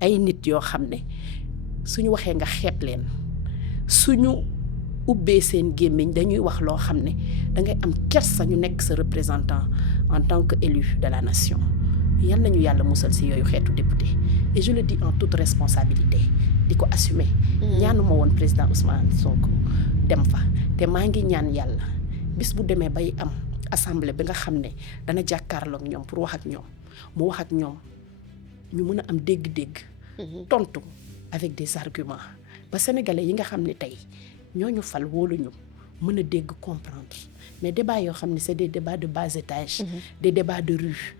ay nit yoo xam ne suñu waxee nga xeeb leen suñu ubbee seen gémmiñ dañuy wax loo xam ne dangay am kersa ñu nekk sa représentant en tant que élu de la nation yal nañu yàlla musal si yooyu xeetu député et je le dis en toute responsabilité di ko assumer ñaanuma woon président Ousmane Sonko dem fa te maa ngi ñaan yàlla bis bu demee bay am assemblée bi nga xam ne dana jàkkaarloog ñoom pour wax ak ñoom mu wax ak ñoom ñu mën a am dégg-dégg tontu avec des arguments ba sénégalais yi nga xam ne tey ñooñu fal wóoluñu mën a dégg comprendre mais débat yoo xam ne c'est des débats de bas étage des débats de rue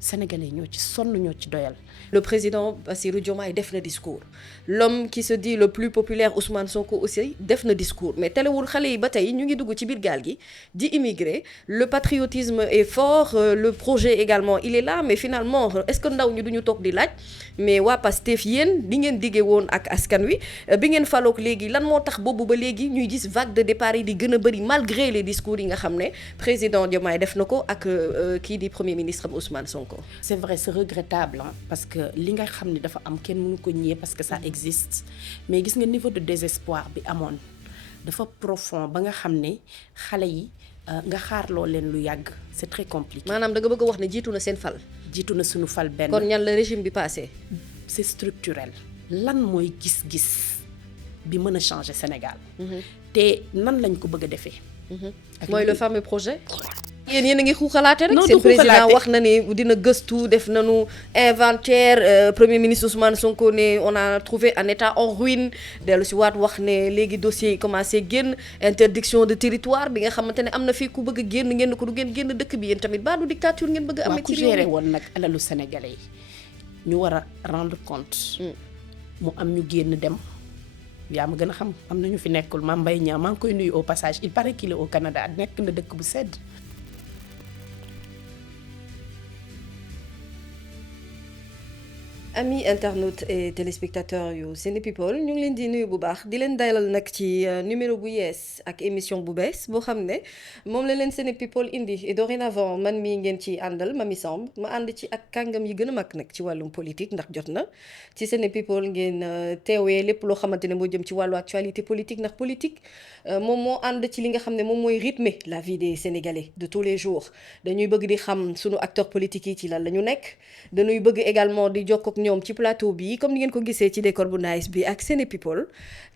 sénégalais ñoo ci sonn ñoo ci doyal. Le président Bassirou Diomaye def na discours l'homme qui se dit le plus populaire Ousmane Sonko aussi def na discours mais telewul xale yi ba tey ñu ngi dugg ci biir gaal gi di immigrer le patriotisme est fort le projet également il est là mais finalement est-ce que ndaw ñi duñu toog di laaj mais waa Pastef yéen li ngeen diggee woon ak askan wi bi ngeen faloog léegi lan moo tax boobu ba léegi ñuy gis vague de départ yi di gën a bëri malgré les discours yi nga xam ne président Diomaye def na ko ak kii di premier ministre Ousmane Sonko. C'est vrai, c'est regrettable hein, parce que li nga xam ne dafa am kenn mënu ko ñee parce que ça existe mais gis nga niveau de désespoir bi amoon dafa profond ba nga xam ne xale yi nga xaarloo leen lu yàgg c'est très compliqué. maanaam da nga bëgg a wax ne jiitu na seen fal. jiitu na suñu fal benn. kon ñan la régime bi passé. c'est structurel. lan mooy gis-gis bi mën a changer Sénégal. te nan lañ ko bëgg a defee. mooy le fameux projet. yéen a ngi xuuxalaate rek. non seen président wax na ne dina gëstu def nañu inventaire premier ministre Ousmane Sonko ne on a trouvé un état en ruine dellu si waat wax ne léegi dossier yi commencé génn interdiction de territoire bi nga xamante ne am na fii ku bëgg a génn ngeen ko du ngeen génn dëkk bi yéen tamit baa du dictature ngeen bëgg a amee ci réew mi. ku géré woon nag alalu sénégalais yi ñu war a rendre compte. mu am ñu génn dem. yaa ma gën a xam am na ñu fi nekkul Mame Mbaye Niang maa ngi koy nuyu au passage il paraît qu'il est au Canada nekk na dëkk bu sedd. Amis internautes et téléspectateurs yu Sénépeople ñu ngi leen di nuyu bu baax di leen dalal nag ci numéro bu yees ak émission bu bees boo xam ne moom la leen Sénépeople indi et dorénavant man mii ngeen ci àndal Mamy Samb ma ànd ci ak kàngam yi gën a mag nag ci wàllum politique ndax jot na ci Sénépeople ngeen teewee lépp loo xamante ne moo jëm ci wàllu actualité politique ndax politique moom moo ànd ci li nga xam ne moom mooy rythmer la vie des Sénégalais de tous les jours dañuy bëgg di xam sunu acteurs politiques yi ci lan la ñu nekk dañuy bëgg également di jokkook ñoom ci plateau bi comme ni ngeen ko gisee ci décor bu nice bi ak Sénépeople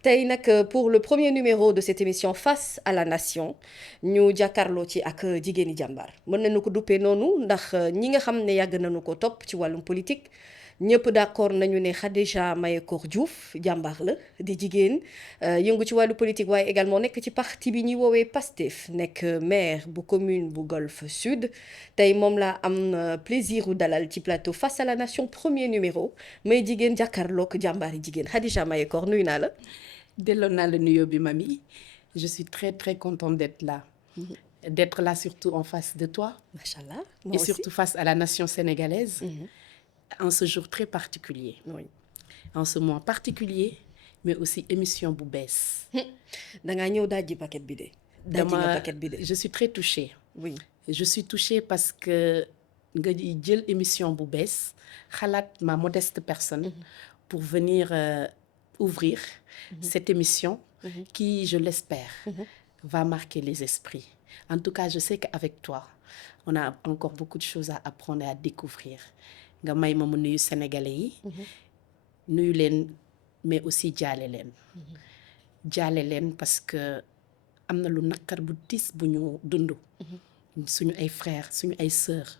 tey nag pour le premier numéro de cette émission Face à la Nation ñu jàkkaarloo ci ak jigéeni jàmbaar mën nañu ko duppee noonu ndax ñi nga xam ne yàgg nañu ko topp ci wàllum politique ñëpp d'accord nañu ne Khadija Mahécor Diouf jàmbaar la di jigéen yëngu ci wàllu politique waaye également nekk ci parti bi ñuy woowee PASTEF nekk maire bu commune bu Golf Sud tey moom laa am plaisir u dalal ci plateau Face à la Nation premier numéro may jigéen jàkkaarloog jàmbaari jigéen Khadija Mahécor nuyu naa la. delloo naa la nuyoo bi Mamy je suis très très contente d'être là. D'être là surtout en face de toi. Machallah. Et surtout face à la nation sénégalaise. En ce jour très particulier. Oui. En ce mois particulier mais aussi émission bu bees. da ngaa ñëw dajji paquet bi de. dajji nga paquet bi de. je suis très touchée. oui je suis touchée parce que nga jël émission bu bees xalaat ma modeste personne. pour venir ouvrir cette émission. qui je l'espère. va marquer les esprits. En tout cas je sais qu'avec toi on a encore beaucoup de choses à apprendre et à découvrir. nga may ma nuyu sénégalais yi. nuyu leen mais aussi jaale leen. jaale leen parce que am na lu naqar bu tiis bu ñu dund. suñu ay frères suñu ay sœurs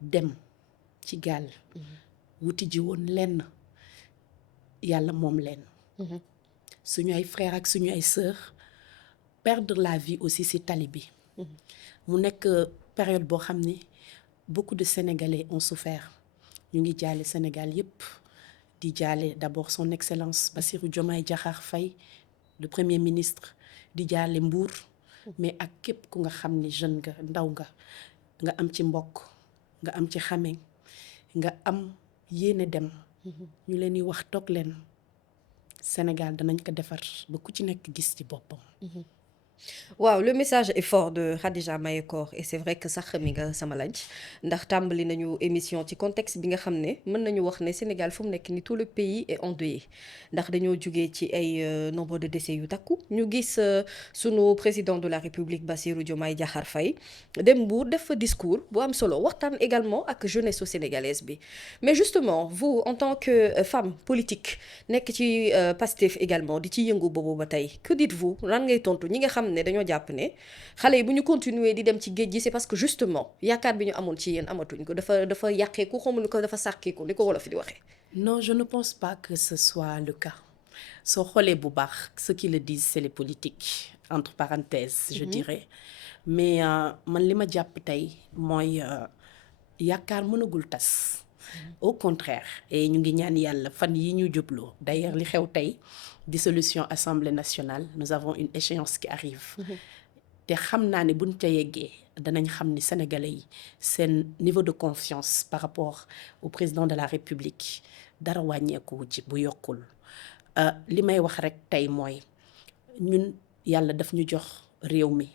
dem ci gaal. wuti ji woon lenn yàlla moom leen. suñu ay frères ak suñu ay sœurs perdre la vie aussi ci tali bi. mu nekk période boo xam ne beaucoup de Sénégalais ont souffert. ñu ngi jaale Sénégal yépp di jaale d'abord son excellence Bassirou Diomaye Diakhar Faye le premier ministre di jaale Mbour mais ak képp ku nga xam ni jeune nga ndaw nga am ci mbokk nga am ci xame nga am yéene dem ñu leen di wax toog leen Sénégal danañ ko defar ba ku ci nekk gis ci boppam waaw le message est fort de Khadija Mayekor et c'est vrai que sax mi nga sama laaj ndax tàmbali nañu émission ci contexte bi nga xam ne mën nañu wax ne Sénégal fu mu nekk ni tout le pays est endeuillé ndax dañoo jugee ci ay nombre de décès yu takku ñu gis sunu président de la République Bassirou Diomaye Diakhar Faye dem Mbour def fa discours bu am solo waxtaan également ak jeunesse su sénégalaise bi mais justement vous en tant que femme politique nekk ci Pastef également di ci yëngu boobu ba tey que dites-vous lan ngay tontu ñi nga xam ne dañoo jàpp ne xale yi bu ñu continuer di dem ci géej gi c'est parce que justement yaakaar bi ñu amoon ci yéen amatuñ ko dafa yàqeeku xamuñu ko dafa sàkkeeku ni ko wolof di waxee. Non, je ne pense pas que ce soit le cas. Soo xoolee bu baax ceux qui le disent c'est les politiques entre parenthèses je dirais mais man li ma jàpp tey mooy yaakaar mënagul tas. Au contraire et ñu ngi ñaan yàlla fan yi ñu jubloo d'ailleurs li xew tey dissolution Assemblée nationale nous avons une échéance qui arrive te xam naa ne buñ ca yeggee danañ xam ni sénégalais yi seen niveau de confiance par rapport au président de la République dara wàññeeku ci bu yokkul li may wax rek tey mooy ñun yàlla daf ñu jox réew mi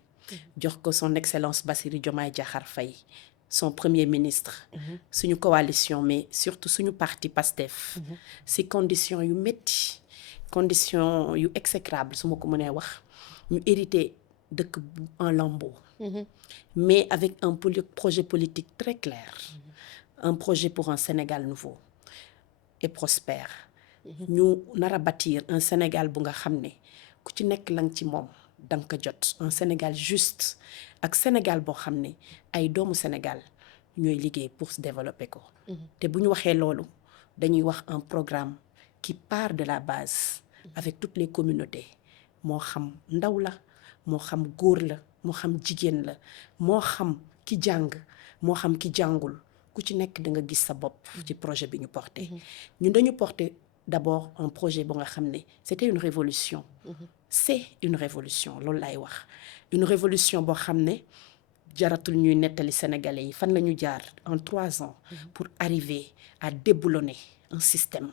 jox ko son excellence Bassirou Diomaye Diakhar Faye son premier ministre suñu coalition mais surtout suñu parti PASTEF si conditions yu métti conditions yu exécrables su ma ko mënee wax ñu hérité dëkk en lambeaux mais avec un projet politique très clair un projet pour un Sénégal nouveau et prospère ñu nar a bâtir un Sénégal bu nga xam ne ku ci nekk lang ci moom danga ko jot un Sénégal juste ak Sénégal boo xam ne ay doomu Sénégal ñooy liggéey pour se développer ko te bu ñu waxee loolu dañuy wax un programme qui part de la base avec toutes les communautés moo xam ndaw la moo xam góor la moo xam jigéen la moo xam ki jàng moo xam ki jàngul ku ci nekk da nga gis sa bopp ci projet bi ñu porté ñun dañu porté d'abord un projet bu nga xam ne c'était une révolution c'est une révolution loolu laay wax une révolution boo xam ne jaratul ñuy nettali sénégalais yi fan la ñu jaar en 3 ans pour arriver à déboulonner un système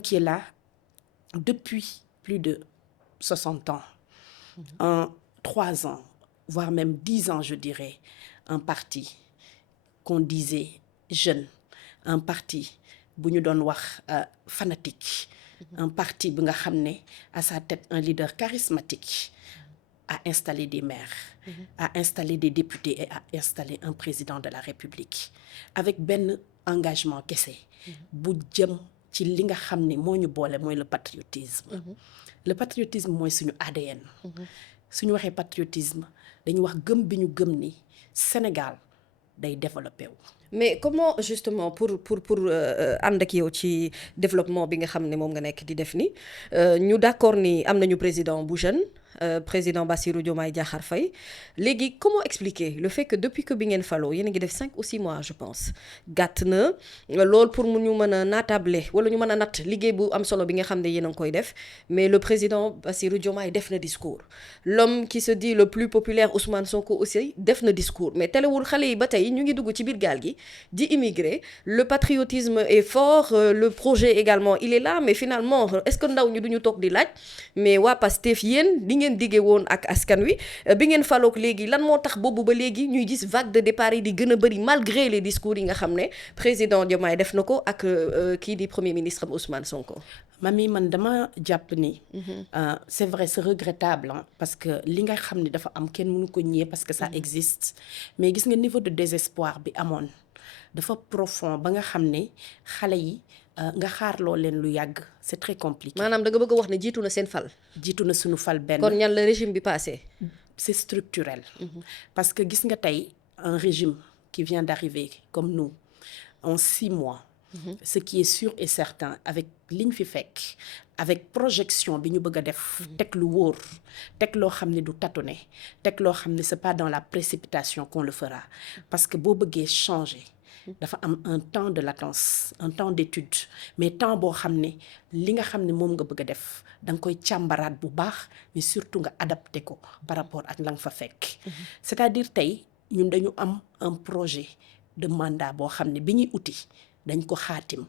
qui est là depuis plus de 60 ans en 3 ans voire même 10 ans je dirais un parti qu'on disait jeune un parti bu ñu doon wax fanatique un parti bi nga xam ne à sa tête un leader charismatique a installé des maires a installé des députés et a installé un président de la République avec benn engagement kese bu jëm ci li nga xam ne moo ñu boole mooy le patriotisme le patriotisme mooy suñu ADN suñu waxee patriotisme dañuy wax gëm bi ñu gëm ni Sénégal day développé wu. mais comment justement pour ànd ak yow ci développement bi nga xam ne moom nga nekk di def ni ñu d'accord ni am nañu président bu jeune président Bassirou Diomaye Diakhar Faye léegi comment expliquer le fait que depuis que bi ngeen faloo yéen a ngi def 5 ou 6 mois je pense gàtt na loolu pour mu ñu mën a naatable wala ñu mën a natt liggéey bu am solo bi nga xam ne yéen a ngi koy def mais le président Bassirou Diomaye def na discours l'homme qui se dit le plus populaire Ousmane Sonko aussi def na discours mais telewul xale yi ba tey ñu ngi dugg ci biir gaal gi di immigré le patriotisme est fort le projet également il est là mais finalement est-ce que ndaw ñi duñu toog di laaj mais waa Pastef yéen di ngeen diggee woon ak askan wi bi ngeen faloog léegi lan moo tax boobu ba léegi ñuy gis vague de départ yi di gën a bëri malgré les discours yi nga xam ne président Diomaye def na ko ak kii di premier ministre Ousmane Sonko. Mami man dama jàpp ni c'est vrai c'est regrettable hein, parce que li nga xam ne dafa am kenn mënu ko ñëwee parce que ça existe mais gis nga niveau de désespoir bi amoon dafa profond ba nga xam ne xale yi nga xaarloo leen lu yàgg c'est très compliqué. maanaam da nga bëgg a wax ne jiitu na seen fal. jiitu na suñu fal benn. kon ñan la régime bi passé. c'est structurel. parce que gis nga tey un régime qui vient d'arriver comme nous en 6 mois. Ce qui est sûr et certain avec liñ fi fekk avec projection bi ñu bëgg a def teg lu wóor teg loo xam ne du tâtonner teg loo xam ne c'est pas dans la précipitation qu'on le fera parce que boo bëggee changer dafa am un temps de latence un temps d'étude mais temps boo xam ne li nga xam ne moom nga bëgg a def da nga koy càmbaraat bu baax mais surtout nga adapté ko par rapport ak la nga fa fekk c'est-à-dire tey ñun dañu am un projet de mandat boo xam ne bi ñuy uti dañ ko xaatim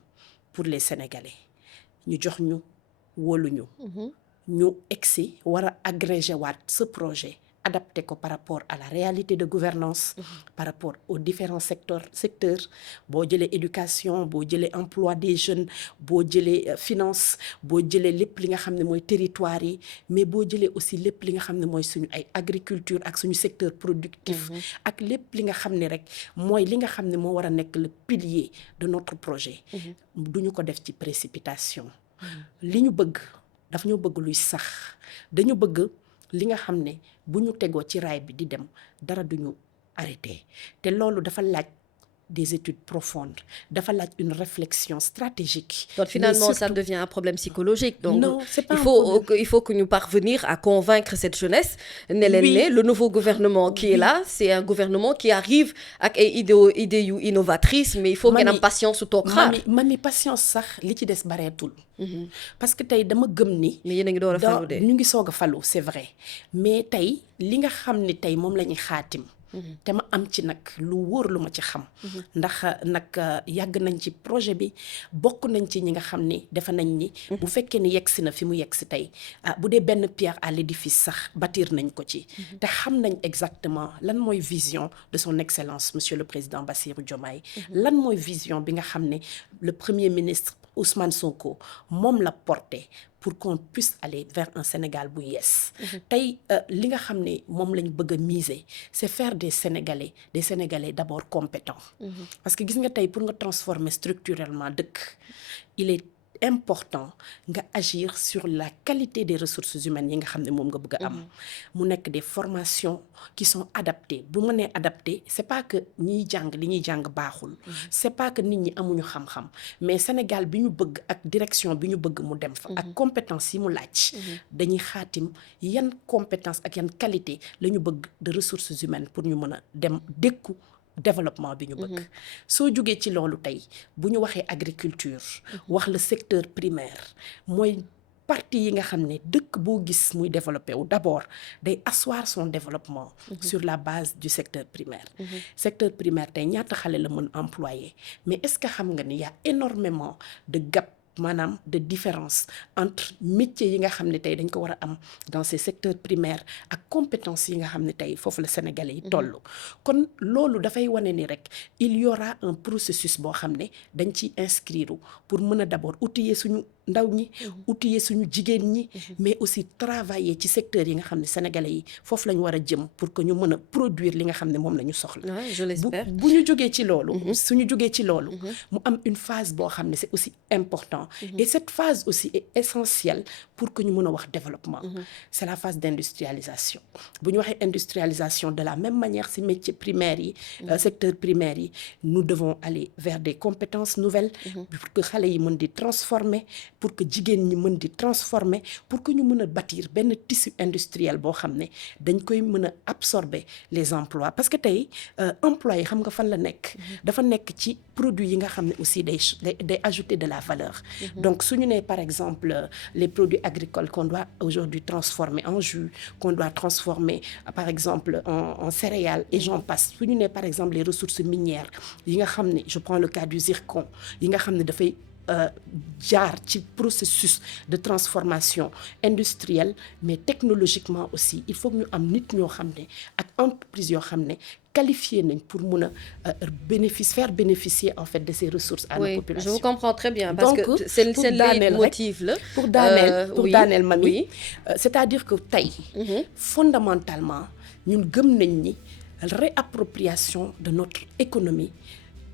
pour les Sénégalais ñu jox ñu wóolu ñu ñu egsi war a agrégé waat ce projet adapté ko par rapport à la réalité de gouvernance par rapport aux différents secteurs boo jëlee éducation boo jëlee emploi des jeunes boo jëlee finance boo jëlee lépp li nga xam ne mooy territoire yi mais boo jëlee aussi lépp li nga xam ne mooy suñu ay agriculture ak suñu secteur productif ak lépp li nga xam ne rek mooy li nga xam ne moo war a nekk le pilier de notre projet duñu ko def ci précipitation li ñu bëgg daf ñoo bëgg luy sax dañu bëgg li nga xam ne bu ñu tegoo ci raay bi di dem dara duñu arrêté te loolu dafa laaj des études profondes dafa laaj une réflexion stratégique. Donc finalement surtout, ça devient un problème psychologique. Donc non, c'est pas il faut que nous parvenir à convaincre cette jeunesse. Oui. Le nouveau gouvernement qui est là, c'est un gouvernement qui arrive avec ay idées yu innovatrices, mais il faut ngeen am patience su toog xaar. mami patience sax li ci des bareetul. Parce que tey dama gëm ni. mais yéen a ngi door a falu de. ñu ngi soog a falu c'est vrai mais tey li nga xam ni tey moom la ñuy xaatim. te ma am ci nag lu wóor lu ma ci xam ndax nag yàgg nañ ci projet bi bokk nañ ci ñi nga xam ni defe nañ ni bu fekkee ni yegsi na fi mu yegsi tey bu dee benn pierre à l'édifice sax bâtir nañ ko ci te xam nañ exactement lan mooy vision de son excellence monsieur le président Bassirou Diomaye lan mooy vision bi nga xam ne le premier ministre Ousmane Sonko moom la porté pour qu'on puisse aller vers un Sénégal bu yees tey li nga xam ne moom lañ bëgg a miser c'est faire des Sénégalais d'abord compétents parce que gis nga tey pour nga transformer structurellement dëkk il est important nga agir sur la qualité des ressources humaines yi nga xam ne moom nga bëgg a am mu nekk des formations qui sont adaptées bu ma nee adapté c'est pas que ñiy jàng li ñuy jàng baaxul c'est pas que nit ñi amuñu xam-xam mais Sénégal bi ñu bëgg ak direction bi ñu bëgg mu dem fa ak compétence yi mu laaj dañuy xaatim yan compétence ak yan qualité la ñu bëgg de ressources humaines pour ñu mën a dem dékku développement bi ñu bëgg soo jógee ci loolu tey bu ñu waxee agriculture wax le secteur primaire mooy partie yi nga xam ne dëkk boo gis muy développé wu d'abord day asseoir son développement sur la base du secteur primaire secteur primaire tey ñaata xale la mën employer mais est-ce que xam nga ni y a énormément de gap maanaam de différence entre métiers yi nga xam ne tey dañ ko war a am dans ces secteurs primaires ak compétences yi nga xam ne tey foofu la Sénégalais yi toll kon loolu dafay wane ni rek il y aura un processus boo xam ne dañ ciy inscrire pour mën a d'abord outiller suñu ndaw ñi outiller suñu jigéen ñi mais aussi travailler ci secteurs yi nga xam ne Sénégalais yi foofu la ñu war a jëm pour que ñu mën a produire li nga xam ne moom la ñu soxla je l'espère bu ñu jógee ci loolu suñu jógee ci loolu mu am une phase boo xam ne c'est aussi important et cette phase aussi est essentielle pour que ñu mën a wax développement c'est la phase d'industrialisation bu ñu waxee industrialisation de la même manière si métiers primaires yi secteur primaire yi nous devons aller vers des compétences nouvelles pour que xale yi mën di transformer pour que jigéen ñi mën di transformer pour que ñu mën a bâtir benn tissu industriel boo xam ne dañ koy mën a absorber les emplois parce que tey emplois yi xam nga fan la nekk dafa nekk ci produits yi nga xam ne aussi day ajouter de la valeur donc su ñu nee par exemple les produits agricoles qu'on doit aujourd'hui transformer en jus qu'on doit transformer par exemple en céréales et j'en passe su ñu nee par exemple les ressources minières yi nga xam ne je prends le cas du zircon yi nga xam ne dafay jaar ci processus de transformation industrielle mais technologiquement aussi il faut que ñu am nit ñoo xam ne ak entreprise yoo xam ne qualifié nañ pour mun a faire bénéficier en fait de ces ressources à nos populations. Je vous comprends très bien parce donc, que c'est le motif là. Pour daaneel mami c'est-à-dire que tey fondamentalement ñun gëm nañ ni réappropriation de notre économie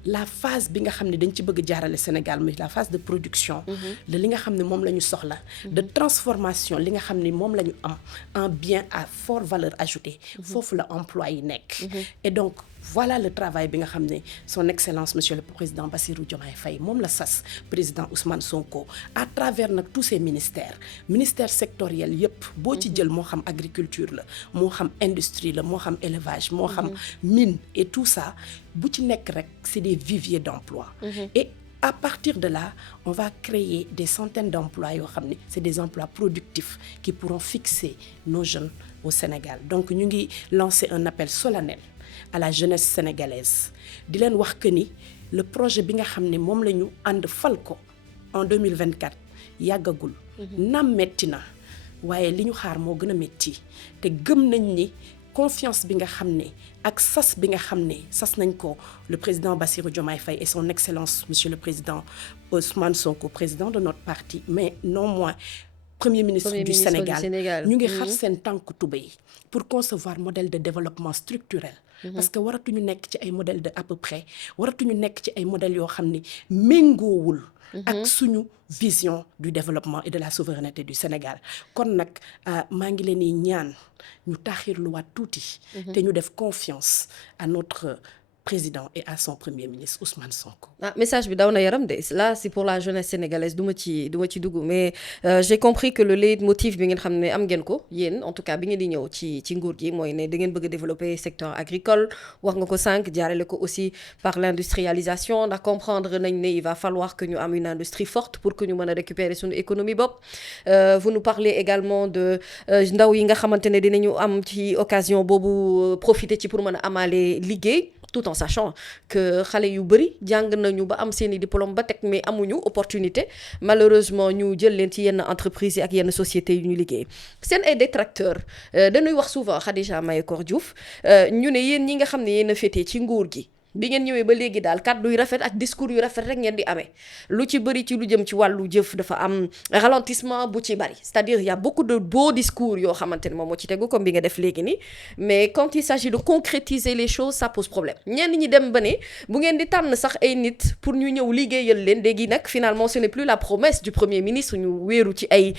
la phase bi nga xam ne dañ ci bëgg jaarale Sénégal muy la phase de production de li nga xam ne moom la ñu soxla de transformation li nga xam ne moom la ñu am en bien à forte valeur ajoutée foofu la emploi yi nekk et donc voilà le travail bi nga xam ne son excellence monsieur le président Bassirou Diomaye Faye moom la sas président Ousmane Sonko à travers nag tous ces ministères sectoriels yëpp boo ci jël moo xam agriculture la moo xam industrie la moo xam élevage moo xam mine et tout ça bu ci nekk rek c'est des viviers d'emploi et à partir de là on va créer des centaines d'emplois yoo xam ne c'est des emplois productifs qui pourront fixer nos jeunes au Sénégal donc ñu ngi lancer un appel solennel à la jeunesse sénégalaise di leen wax que ni le projet bi nga xam ne moom la ñu ànd fal ko en 2024 yàggagul naam metti na waaye li ñu xaar moo gën a métti te gëm nañ ni confiance bi nga xam ne ak sas bi nga xam ne sas nañ ko le président Bassirou Diomaye Faye et son excellence monsieur le président Ousmane Sonko président de notre parti mais non moins premier ministre du Sénégal ñu ngi xar seen tànk tubéy pour concevoir modèle de développement structurel parce que waratuñu nekk ci ay modèle de à peu près waratuñu nekk ci ay modèles yoo xam ne méngoowul ak suñu vision du développement et de la souveraineté du Sénégal kon nag maa ngi leen di ñaan ñu taaxirluwaat tuuti te ñu def confiance à notre président et à son premier ministre Ousmane Sonko. Message bi daw na yaram de là c'est pour la jeunesse sénégalaise du ma ci dugg mais j'ai compris que le leitmotiv bi ngeen xam ne am ngeen ko yéen en tout cas bi ngeen di ñëw ci nguur gi mooy ne da ngeen bëgg a développer secteur agricole wax nga ko sànq jaarale ko aussi par l'industrialisation ndax comprendre nañ ne il va falloir que ñu am une industrie forte pour que ñu mën a récupérer suñu économie bopp vous nous parlez également de ndaw yi nga xamante ne dinañu am ci occasion boobu profiter ci pour mën a amaale liggéey tout en sachant que xale yu bëri jàng nañu ba am seeni diplôme ba teg mais amuñu opportunité malheureusement ñu jël leen ci yenn entreprises yi ak yenn sociétés yu ñu liggéey seen ay détracteurs dañuy wax souvent Khadija Mahécor Diouf ñu ne yéen ñi nga xam ne yéen a féetee ci nguur gi bi ngeen ñëwee ba léegi daal kàddu yu rafet ak discours yu rafet rek ngeen di amee lu ci bëri ci lu jëm ci wàllu jëf dafa am ralentissement bu ci bëri c'est-à-dire il y a beaucoup de beaux discours yoo xamante ne moom moo ci tegu comme bi nga def léegi nii mais quand il s'agit de concrétiser les choses ça pose problème ñenn ñi dem ba ne bu ngeen di tànn sax ay nit pour ñu ñëw liggéeyal leen léegi nag finalement ce n'est plus la promesse du premier ministre ñu wéeru ci ay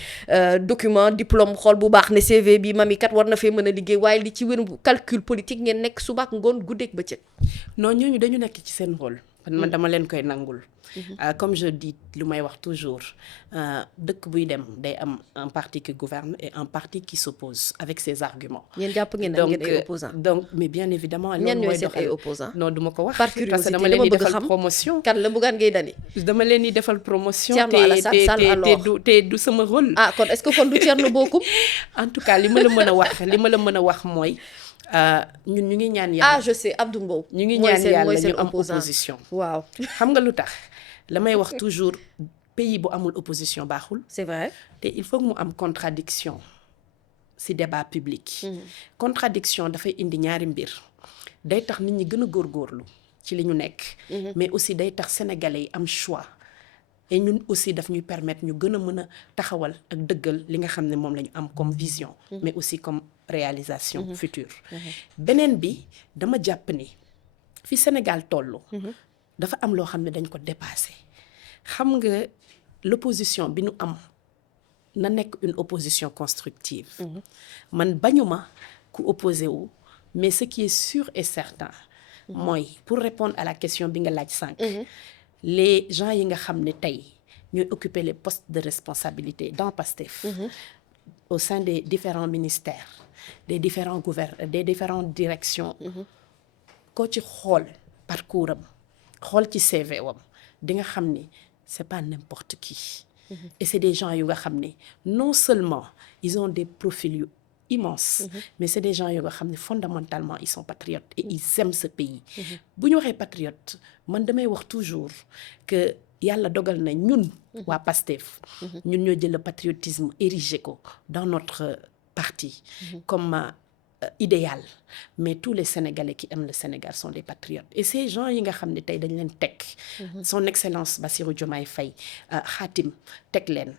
document diplôme xool bu baax ne CV bi mami kat war na fee mën a liggéey waaye li ci wéru calcul politique ngeen nekk suba ak ngoon guddeeg bëccëg ñooñu dañu nekk ci seen rôle man dama leen koy nangul comme je dis lu may wax toujours dëkk buy dem day am un parti qui gouverne et un parti qui s'oppose avec ses arguments. Yéen jàpp ngeen ne ngeen ay opposants donc mais bien évidemment ñan ñooy seen ay opposants non du ma ko wax par parce que curiosité dama leen di bëgg defal xam promotion kan la Bougane Gueye Dany dama leen di defal promotion Thierno Alassane Sall alors te du sama rôle kon est-ce que kon du Thierno Bocoum en tout cas li ma la mën a wax mooy ñun ñu ngi ñaan yàlla je sais Abdou Mbow ñu ngi ñaan yàlla ñu am opposition waaw xam nga lu tax la may wax toujours pays bu amul opposition baaxul c'est vrai te il faut que mu am contradiction ci débat public contradiction dafay indi ñaari mbir day tax nit ñi gën a góorgóorlu ci li ñu nekk mais aussi day tax sénégalais yi am choix et ñun aussi daf ñuy permettre ñu gën a mën a taxawal ak dëggal li nga xam ne moom la ñu am comme vision mais aussi comme réalisation future beneen bi dama jàpp ni fi Sénégal tollu dafa am loo xam ne dañ ko dépassé xam nga l'opposition bi ñu am na nekk une opposition constructive man bañuma ku opposé wu mais ce qui est sûr et certain mooy pour répondre à la question bi nga laaj sànq les gens yi nga xam ne tey ñooy occuper les postes de responsabilité dans PASTEF au sein des différents ministères des différentes directions koo ci xool parcours am xool ci CV wam di nga xam ni c'est pas n'importe qui et c'est des gens yu nga xam ne non seulement ils ont des profils yu immenses mais c'est des gens yu nga xam ne fondamentalement ils sont patriotes et ils aiment ce pays bu ñu waxee patriote man damay wax toujours que yàlla dogal na ñun waa PASTEF ñun ñoo jël le patriotisme érigé ko dans notre parti comme idéal mais tous les Sénégalais qui aiment le Sénégal sont des patriotes et ces gens yi nga xam ne tey dañ leen teg son excellence Bassirou Diomaye Faye xaatim teg leen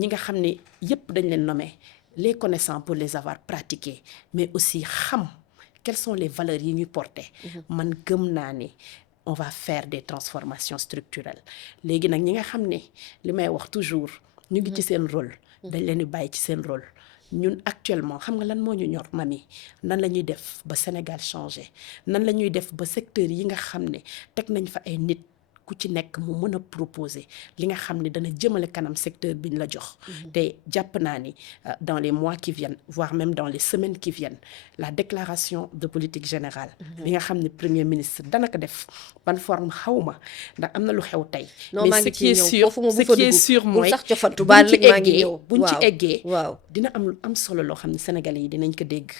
ñi nga xam ne yépp dañ leen nommé les connaissants pour les avoir pratiqués mais aussi xam quelles sont les valeurs yi ñuy porter man gëm naa ne on va faire des transformations structurelles léegi nag ñi nga xam ne li may wax toujours ñu ngi ci seen rôle dañ leen di bàyyi ci seen rôle ñun actuellement xam nga lan moo ñu ñor mami nan la ñuy def ba Sénégal changé nan la ñuy def ba secteur yi nga xam ne teg nañ fa ay nit ku ci nekk mu mën a proposer li nga xam ne dana jëmale kanam secteur bi ñu la jox te jàpp naa ni dans les mois qui viennent voire même dans les semaines qui viennent la déclaration de politique générale bi nga xam ne premier ministre dana ko def ban forme xawma ndax am na lu xew tey mais ce qui est sûr mooy buñ ci eggee dina am lu am solo loo xam ne sénégalais yi dinañ ko dégg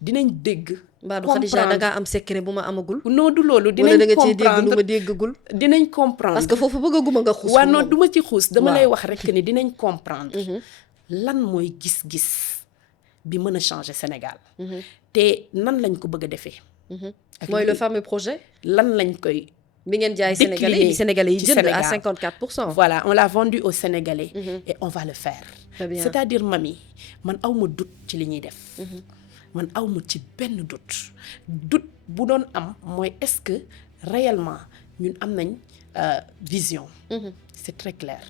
dinañ dégg Mbadou Khadija da ngaa am secret bu ma amagul non du loolu dinañ comprendre lu ma déggagul dinañ comprendre parce que foofu bëgguma nga xuus waaw non du ma ci xuus dama lay wax rek ni dinañ comprendre lan mooy gis-gis bi mën a changer Sénégal. te nan lañ ko bëgg a defee. mooy le fameux projet. lan lañ koy. bi ngeen jaay Sénégalais yi jënd à 54%. voilà on l'a vendu aux Sénégalais. et on va le faire. Très bien. c'est-à-dire mami man aw ma doute ci li ñuy def. man aw ma ci benn doute bu doon am mooy est-ce que réellement ñun am nañ vision. c'est très clair.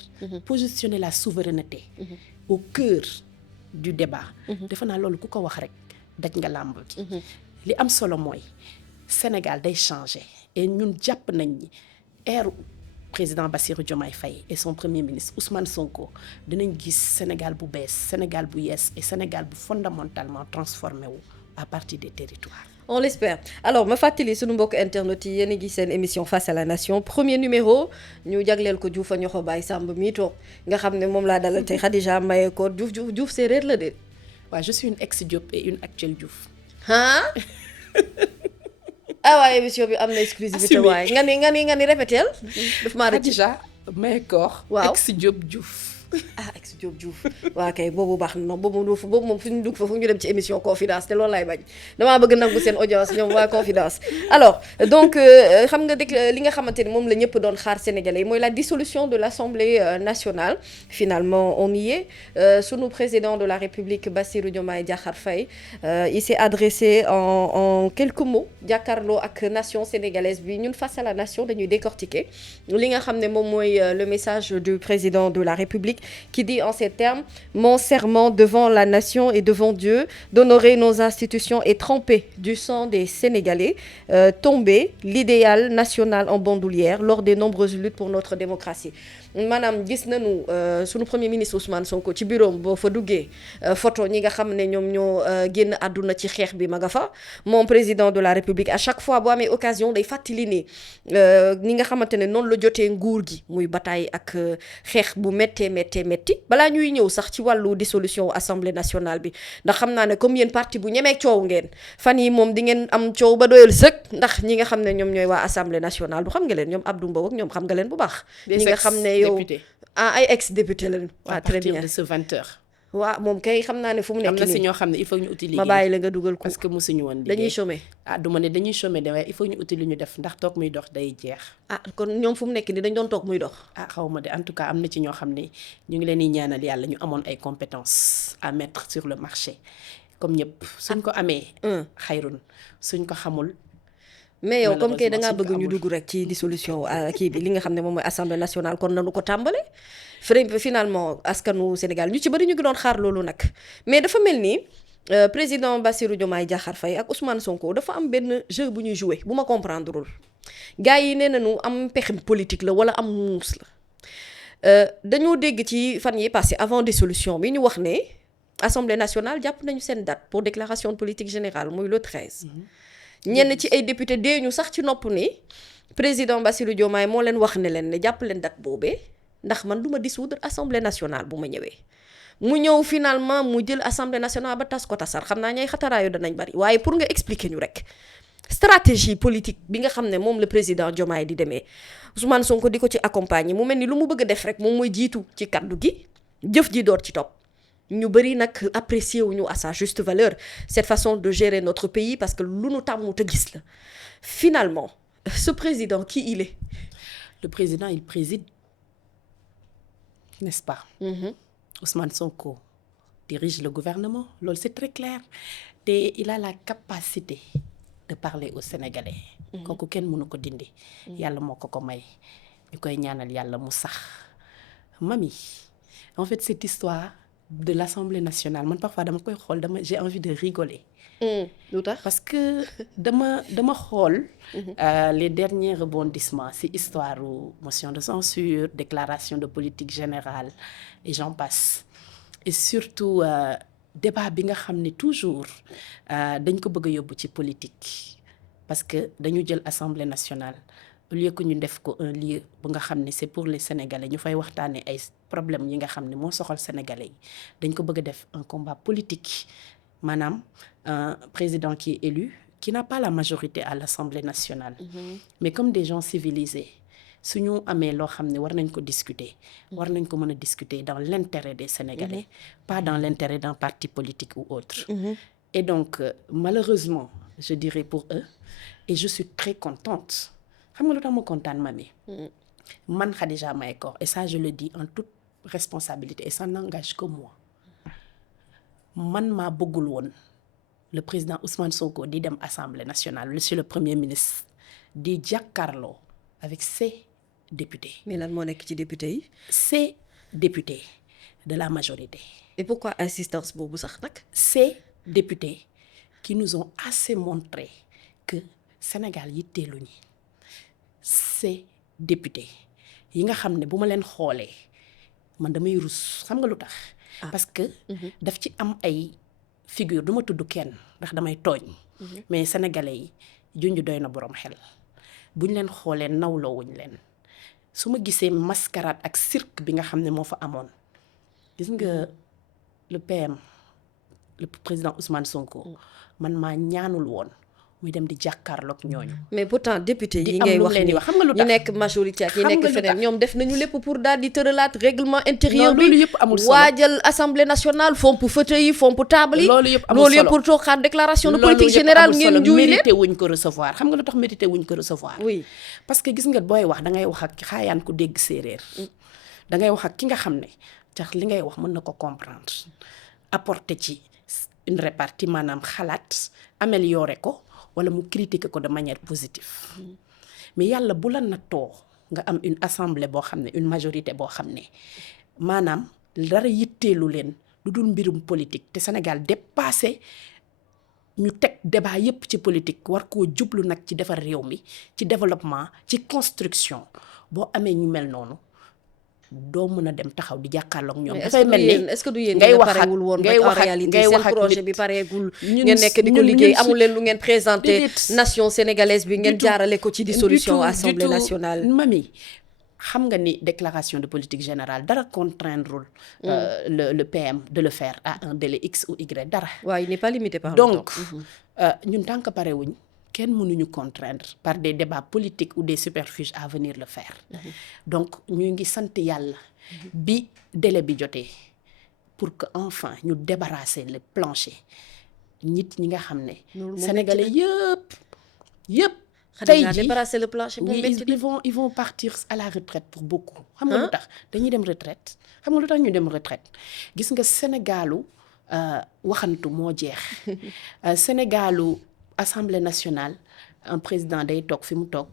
positionner la souveraineté. au cœur du débat. defe naa loolu ku ko wax rek daj nga làmb gi. li am solo mooy Sénégal day changer et ñun jàpp nañ ni ère président Bassirou Diomaye Faye et son premier ministre Ousmane Sonko dinañ gis Sénégal bu bees Sénégal bu yees et Sénégal bu fondamentalement transformé wu à partir des territoires. On l'espère. Alors ma fàttali sunu mbokk internet yi yéen a ngi seen émission Face à la Nation premier numéro ñu jagleel ko Diouf a ñoxo Baye Samb mii toog nga xam ne moom laa dalal tey Khadija Maye ko Diouf séeréer la de. waaw je suis une ex-Diop et une actuelle Diouf. ah waaye émission bi am na exclusivité waaye nga ni répétel daf maa rëcc Khadija Maye Koor. waaw ex-Diop Diouf. ex Diop Diouf waa kay boobu baax na boobu moom fu ñu dugg fa fu ñu dem ci émission confidence te loolu laay bañ damaa bëgg nangu seen audience ñoom waa confidence. alors donc xam nga li nga xamante ni moom la ñëpp doon xaar sénégalais mooy la dissolution de l'Assemblée nationale finalement on y est sunu président de la République Bassirou Diomaye Diakhar Faye il s'est adressé en quelques mots jàkkaarloo ak nation sénégalaise bi ñun face à la nation dañuy décortiquer li nga xam ne moom mooy le message du président de la République qui dit en ces termes: mon serment devant la nation et devant Dieu d'honorer nos institutions et tremper du sang des Sénégalais, tomber l'idéal national en bandoulière lors des nombreuses luttes pour notre démocratie. maanaam gis nañu sunu premier ministre Ousmane Sonko ci bureau boo fa duggee photo ñi nga xam ne ñoom ñoo génn àdduna ci xeex bi ma nga fa moom président de la République à chaque fois boo amee occasion day fàttali ni ñi nga xamante ne noonu la jotee nguur gi muy bataille ak xeex bu méttee metti balaa ñuy ñëw sax ci wàllu dissolution assemblée nationale bi ndax xam naa ne comme yéen parti bu ñemee coow ngeen fan yi moom di ngeen am coow ba doyal sëkk ndax ñi nga xam ne ñoom ñooy waa assemblée nationale du xam nga leen ñoom Abdou Mbow ak ñoom xam nga leen bu baax ñi nga xam ne yow ay ex député lañu waaw très bien à partir de ce 20h. waaw moom kay xam naa ne fu mu nekk nii am na si ñoo xam ne il faut ñu uti liggéey ma bàyyi la nga dugal ko parce que mosuñu woon liggéey dañuy chômer du ma ne dañuy chômer de waaye il faut ñu uti lu ñu def ndax toog muy dox day jeex. kon ñoom fu mu nekk nii dañ doon toog muy dox. xaw ma de en tout cas am na ci ñoo xam ne ñu ngi leen di ñaanal yàlla ñu amoon ay compétences à mettre sur le marché comme ñëpp suñ ko amee. xayrun suñ ko xamul. mais yow comme que dangaa bëgg ñu dugg rek ci dissolution kii bi li nga xam ne moom mooy assemblée nationale kon nanu ko tàmbale finalement askanu Sénégal ñu ci bëri ñu ngi doon xaar loolu nag mais dafa mel ni président Bassirou Diomaye Diakhar Faye ak Ousmane Sonko dafa am benn jeu bu ñuy joué bu ma comprendreul gars yi nee nañu am pexem politique la wala am muus la dañoo dégg ci fan yi passé avant dissolution bi ñu wax ne assemblée nationale jàpp nañu seen date pour déclaration de politique générale muy le 13. ñenn ci ay député dee ñu sax ci nopp ni président Bassirou Diomaye moo leen wax ne leen ne jàpp leen date boobee ndax man du ma dissoudre assemblée nationale bu ma ñëwee mu ñëw finalement mu jël assemblée nationale ba tas ko tasar xam naa ñay xataraayu danañ bari waaye pour nga expliquer ñu rek stratégie politique bi nga xam ne moom le président Diomaye di demee Ousmane Sonko di ko ci accompagner mu mel ni lu mu bëgg a def rek moom mooy jiitu ci kaddu gi jëf ji door ci topp ñu bëri nag apprécier wuñu à sa juste valeur cette façon de gérer notre pays parce que lu nu tàmmu te gis la finalement ce président qui il est. Le président il préside, n'est-ce pas? Ousmane Sonko dirige le gouvernement loolu c'est très clair te il a la capacité de parler aux Sénégalais. kooku kenn mënu ko dindi. yàlla moo ko may ñu koy ñaanal yàlla mu sax mami en fait cette histoire de l'Assemblée nationale man parfois dama koy xool j'ai envie de rigoler. lu tax parce que dama xool les derniers rebondissements ci histoire motion de censure déclaration de politique générale et j'en passe et surtout débat bi nga xam ne toujours dañ ko bëgg a yóbbu ci politique parce que dañu jël Assemblée nationale au lieu que ñu def ko un lieu bu nga xam ne c'est pour les Sénégalais ñu fay waxtaanee ay problèmes yi nga xam ne moo soxal Sénégalais yi dañ ko bëgg a def un combat politique maanaam un président qui est élu qui n'a pas la majorité à l'Assemblée nationale mais comme des gens civilisés suñu amee loo xam ne war nañ ko discuter war nañ ko mën a discuter dans l'intérêt des Sénégalais pas dans l'intérêt d'un parti politique ou autre et donc malheureusement je dirais pour eux et je suis très contente xam nga lu tax ma kontaan Mamy man Khadija Mahécor et ça je le dis en toute responsabilité et ça n'engage que moi man maa bëggul woon le président Ousmane Sonko di dem Assemblée nationale monsieur le Premier ministre di jàkkaarloo avec ses députés. mais lan moo nekk ci député yi. Ces députés de la majorité. et pourquoi insistance boobu sax nag. Ces députés qui nous ont assez montré que Sénégal yitteeluñu ces députés yi nga xam ne bu ma leen xoolee man damay rus xam nga lu tax. parce que daf ci am ay figure du ma tudd kenn ndax damay tooñ. mais sénégalais yi junj doy na boroom xel buñ leen xoolee nawloo wuñ leen. su ma gisee mascarade ak cirque bi nga xam ne moo fa amoon gis nga le PM le président Ousmane Sonko man maa ñaanul woon muy dem di jàkkaarloog ñooñu. mais pourtant député yi ngay wax ni xam nga lu tax ñu nekk majorité ak yi nekk feneen ñoom def nañu lépp pour daal di tëralaat règlement intérieur bi loolu yëpp amul solo waajal assemblée nationale fomp fauteuil yi fomp table yi. loolu yëpp amul solo loolu yëpp pour toog xaar déclaration de politique générale ngeen juuy leen mérité wuñ ko recevoir xam nga lu tax mérité wuñ ko recevoir. oui parce que gis nga booy wax da ngay wax ak xaayaan ku dégg séeréer. da ngay wax ak ki nga xam ne tax li ngay wax mën na ko comprendre apporter ci une répartie maanaam xalaat améliorer ko. wala mu critiquer ko de manière positive mais yàlla bu la nattoo nga am une assemblée boo xam ne une majorité boo xam ne maanaam dara yitteelu leen lu dul mbirum politique te Sénégal dépassé ñu teg débat yépp ci politique war koo jublu nag ci defar réew mi ci développement ci construction boo amee ñu mel noonu doo mën a dem taxaw di jàkkaarloog ñoom. dafay mel ni est-ce que du yéen ngay wax ak ngay wax ak ngay wax ak projet bi pareegul. ngeen nekk di ko liggéey amul leen lu ngeen présenté nation sénégalaise bi ngeen jaarale ko ci dissolution assemblée nationale. Mamy xam nga ni déclaration de politique générale dara contraindre le PM de le faire à un délai X ou Y dara. waaw il n'est pas limité par le temps. donc ñun tant que pare wuñ kenn mënuñu contraindre par des débats politiques ou des superfuges à venir le faire. donc ñu ngi sant yàlla bi délai bi jotee pour que enfin ñu débarrasser le plancher nit ñi nga xam ne sénégalais yëpp tey jii débarrasser le plancher ils vont partir à la retraite pour beaucoup. xam nga lu tax dañuy dem retraite xam nga lu tax ñu dem retraite gis nga Sénégalu waxantu moo jeex Sénégalu Assemblée nationale un président day toog fi mu toog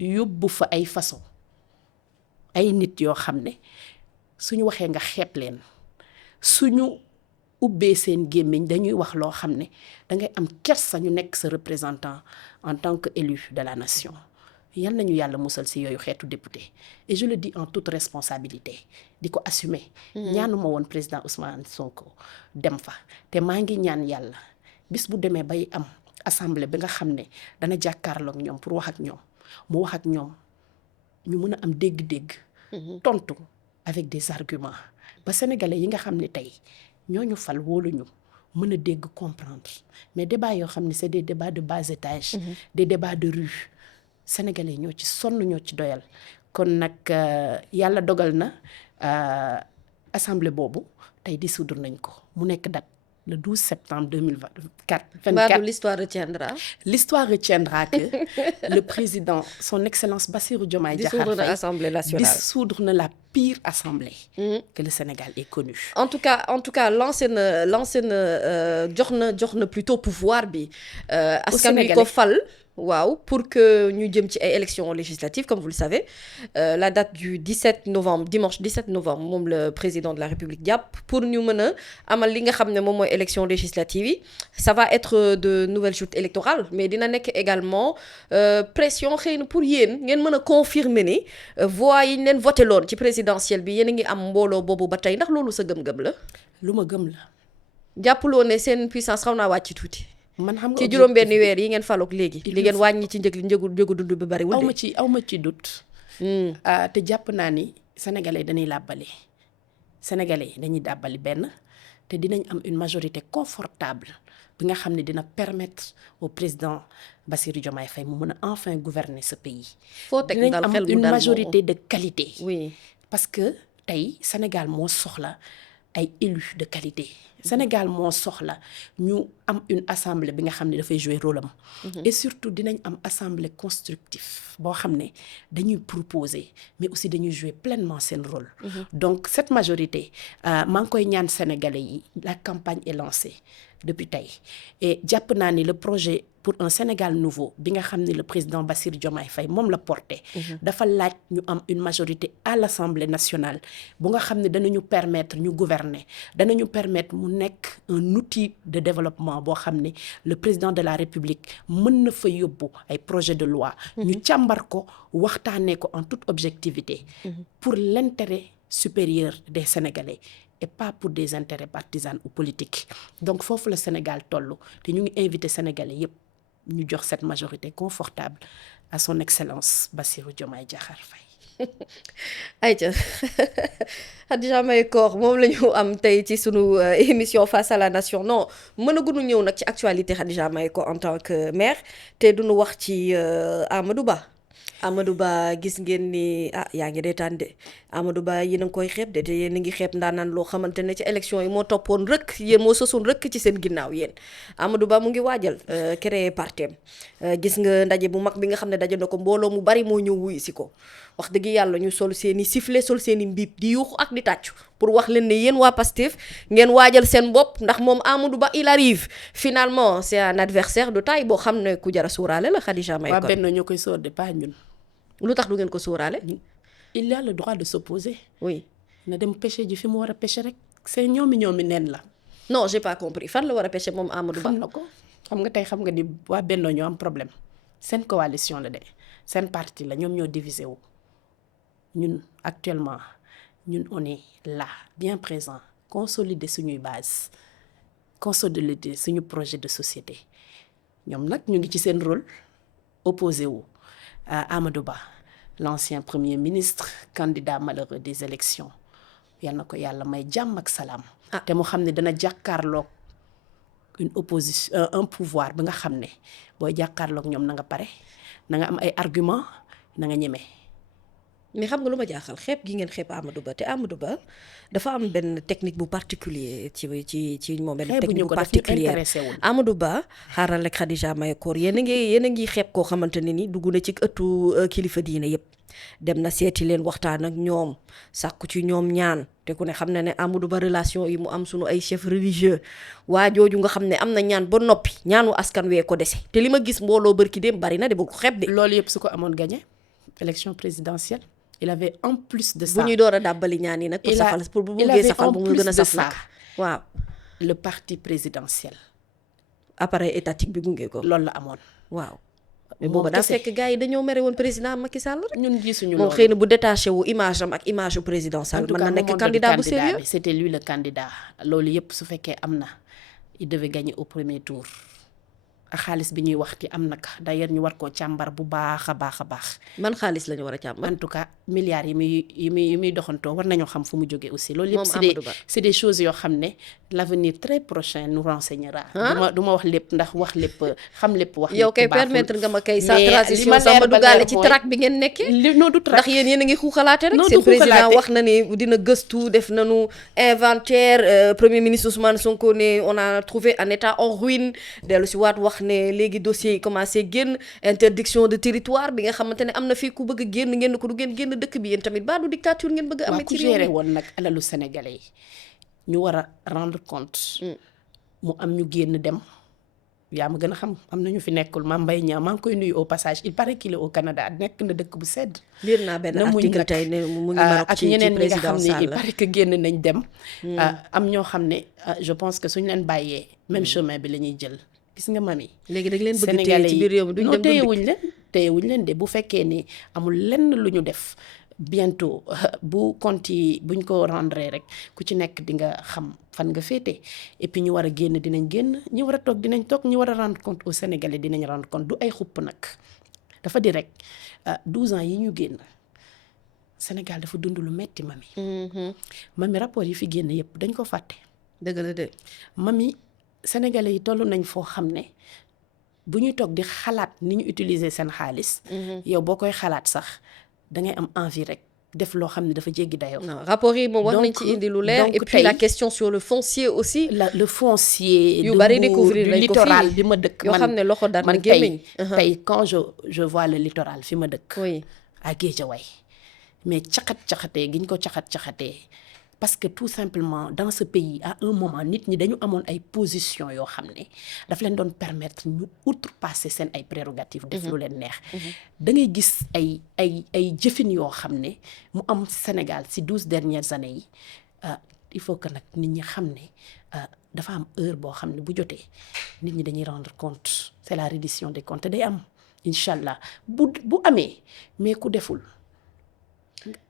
yóbbu fa ay façon ay nit yoo xam ne suñu waxee nga xeeb leen suñu ubbee seen gémmiñ dañuy wax loo xam ne dangay am kersa ñu nekk sa représentant en tant que élu de la nation yal nañu yàlla musal si yooyu xeetu député et je le dis en toute responsabilité di ko assumer ñaanuma woon président Ousmane Sonko dem fa te maa ngi ñaan yàlla bis bu demee bay am assemblée bi nga xam ne dana jàkkaarloog ñoom pour wax ak ñoom mu wax ak ñoom ñu mën a am dégg-dégg tontu avec des arguments ba sénégalais yi nga xam ne tey ñooñu fal wóoluñu mën a dégg comprendre mais débat yoo xam ne c'est des débats de bas étage des débats de rue sénégalais ñoo ci sonn ñoo ci doyal kon nag yàlla dogal na assemblée boobu tey dissoudre nañ ko mu nekk date le 12 septembre 2024. L'histoire retiendra que le président, son excellence Bassirou Diomaye Diakhar Faye, dissoudre la pire assemblée que le Sénégal ait connue. En tout cas, l'ancienne jox na plutôt pouvoir bi askan wi ko fal. waaw pour que ñu jëm ci ay élections législatives comme vous le savez la date du 17 novembre dimanche 17 novembre moom le président de la République jàpp pour ñu mën a amal li nga xam ne moom mooy élections législatives yi ça va être de nouvelles joutes électorales mais dina nekk également pression xëy na pour yéen ngeen mën a confirmer ni voix yi ñu leen voté loon ci présidentielle bi yéen a ngi am mbooloo boobu ba tey ndax loolu sa gëm-gëm la. lu ma gëm la. jàppaloo ne seen puissance xaw naa wàcc tuuti. man xam nga ci juróom-benni weer yi ngeen faloog léegi. li ngeen wàññi ci njëgu dund bi bari. aw ma ci doute. te jàpp naa ni sénégalais dañuy làbbali sénégalais dañuy dàbbali benn te dinañ am une majorité confortable bi nga xam ne dina permettre au président Bassirou Diomaye Faye mu mën a enfin gouverner ce pays. foo teg dinañ dal am xel bu une dal majorité de qualité. oui parce que tey Sénégal moo soxla ay élus de qualité. Sénégal moo soxla ñu am une assemblée bi nga xam ne dafay jouer rôle am. et surtout dinañ am assemblée constructive boo xam ne dañuy proposer mais aussi dañuy jouer pleinement seen rôle. donc cette majorité maa ngi koy ñaan sénégalais yi la campagne est lancée depuis tey et jàpp naa ni le projet pour un Sénégal nouveau bi nga xam ne le président Bassirou Diomaye Faye moom la porté. dafa laaj ñu am une majorité à l'Assemblée nationale bu nga xam ne danañu permettre ñu gouverner danañu permettre mu nekk un outil de développement boo xam ne le président de la République mën na fa yóbbu ay projet de loi ñu càmbar ko waxtaanee ko en toute objectivité pour l'intérêt supérieur des Sénégalais et pas pour des intérêts partisans ou politiques. Donc foofu la Sénégal tollu te ñu ngi invité Sénégalais yépp ñu jox cette majorité confortable à son excellence Bassirou Diomaye Diakhar Faye. ayca Khadija Mahécor moom la ñu am tey ci sunu émission Face à la Nation non mënaguñu ñëw nag ci actualité Khadija Mahécor en tant que maire te duñu wax ci Amadou Ba. Amadou Ba gis ngeen ni yaa ngi reetaan de Amadou Ba yéen a ngi koy xeeb de te yéen a ngi xeeb ndaanaan loo xamante ne ci élection yi moo toppoon rëkk yéen moo sosoon rëkk ci seen ginnaaw yéen Amadou Ba mu ngi waajal créer partem gis nga ndaje bu mag bi nga xam ne daje na ko mbooloo mu bari moo ñëw wuyu si ko wax dëgg yàlla ñu sol seen i sifflet sol seen i mbiip di yuuxu ak di tàccu pour wax leen ne yéen waa Pastef ngeen waajal seen bopp ndax moom Amadou Ba il arrive finalement c'est un adversaire de taille boo xam ne ku jara suuraale la Khadija Mahécor. waa Benno ñoo koy sóor de pas ñun. lu tax du ngeen ko sóoraale. il a le droit de s'opposer. oui na dem pêcher ji fi mu war a pêcher rek c'est ñoomi neen la. non j'ai pas compris fan la war a pêcher moom Amadou Ba. xam na ko xam nga tey xam nga ni waa Benno ñoo am problème seen coalition la de seen parti la ñoom ñoo divisé wu ñun actuellement ñun on est là bien présent consolider suñuy base consolider suñu projet de société ñoom nag ñu ngi ci seen rôle opposé wu à Amadou Ba l'ancien premier ministre candidat malheureux des élections yal na ko yàlla may jàmm ak salaam. te mu xam ne dana jàkkaarloog une opposition un pouvoir bi nga xam ne booy jàkkaarloog ñoom na nga pare na nga am ay argument na nga ñeme. mais xam nga lu ma jaaxal xeeb gi ngeen xeeb Amadou Ba te Amadou Ba dafa am benn technique bu particulier ci moom benn technique bu particulière Amadou Ba xaaral rek Khadija Mahécor yéen a ngi xeeb koo xamante ne ni dugg na ci ëttu kilifa diine yépp dem na seeti leen waxtaan ak ñoom sàkku ci ñoom ñaan te ku ne xam na ne Amadou Ba relation yi mu am sunu ay chef religieux waa jooju nga xam ne am na ñaan ba noppi ñaanu askan wee ko dese te li ma gis mbooloo bërki dem bari na de bu ko xeeb de. loolu yëpp su ko amoon gagné élection présidentielle il avait en plus de ça. bu ñuy door a dàbbali ñaan yi nag. pour safal pour bu buggee safal bu mu gën a saf nag waaw. le parti présidentiel. appareil étatique bi gunge ko. loolu la amoon waaw. mais booba daa fekk gars yi dañoo mere woon président Macky Sall rek. ñun gisuñu moom xëy na bu détaché wu image am ak image yu président Sall mën na nekk candidat bu sérieux. c'était lui le candidat loolu yëpp su fekkee am na il devait gagner au premier tour ak xaalis bi ñuy wax ci am na ka d'ailleurs ñu war koo càmbar bu baax a baax a baax. man xaalis la ñu war a càmbar. en tout cas milliards yi muy doxantoo war nañoo xam fu mu jógee aussi. loolu yëpp c'est des choses yoo xam ne l'avenir très prochain nous renseignera. du ma wax lépp ndax wax lépp xam lépp wax. yow kay permettre nga ma kay sa transition sama dugaale ci track bi ngeen nekkee. non du track ndax yéen a ngi xuuxalaate rek. seen président wax na ni dina gëstu def nañu inventaire premier ministre Ousmane Sonko ne on a trouvé un état en ruine dellu si waat wax ne léegi dossier yi commencé génn interdiction de territoire bi nga xamante ne am na fii ku bëgg a génn ngeen ko du ngeen génn dëkk bi yéen tamit baa du dictature ngeen bëgg a amee ci réew mi. ku géré woon nag alalu sénégalais yi ñu war a rendre compte mu am ñu génn dem yaa ma gën a xam am na ñu fi nekkul Mame Mbaye Niang maa ngi koy nuyu au passage il paraît qu'il est au Canada nekk na dëkk bu sedd. liir naa benn article tey ne mu ngi Maroc ci ñeneen ñi nga président xam ne Sall il paraît que génn nañ dem. am ñoo xam ne je pense que suñu leen bàyyee même chemin bi la ñuy jël gis nga mami. léegi da leen bëgg téye ci biir réew mi duñ dem téyewuñ leen de bu fekkee ni amul lenn lu ñu def bientôt bu compte yi buñ ko rendre rek ku ci nekk di nga xam fan nga féete et puis ñu war a génn dinañ génn ñu war a toog dinañ toog ñu war a rendre compte aux Sénégalais dinañ rendre compte du ay xupp nag dafa di rek 12 ans yi ñu génn Sénégal dafa dund lu metti mami rapport yi fi génn yépp dañ ko fàtte. dëgg la de mami sénégalais yi toll nañ foo xam ne bu ñuy toog di xalaat ni ñu utiliser seen xaalis. yow boo koy xalaat sax da ngay am envie rek def loo xam ne dafa jéggi dayoo. non rapport yi moom wax nañ ci indi lu leer. et puis la question sur le foncier aussi. le foncier. yu bari découvrir lañ ko fii littoral bi ma dëkk. yoo xam ne loxo dar na gémmiñ tey quand je vois le littoral fi ma dëkk. oui à Guédiawaye mais caxatee gi ñu ko caxatee parce que tout simplement dans ce pays à un moment nit ñi dañu amoon ay position yoo xam ne daf leen doon permettre ñu outrepasser seen ay prérogatives. def lu leen neex. da ngay gis ay jëfin yoo xam ne mu am Sénégal ci 12 dernières années yi il faut que nag nit ñi xam ne dafa am heure boo xam ne bu jotee nit ñi dañuy rendre compte c'est la reddition des comptes day am incha allah bu amee mais ku deful.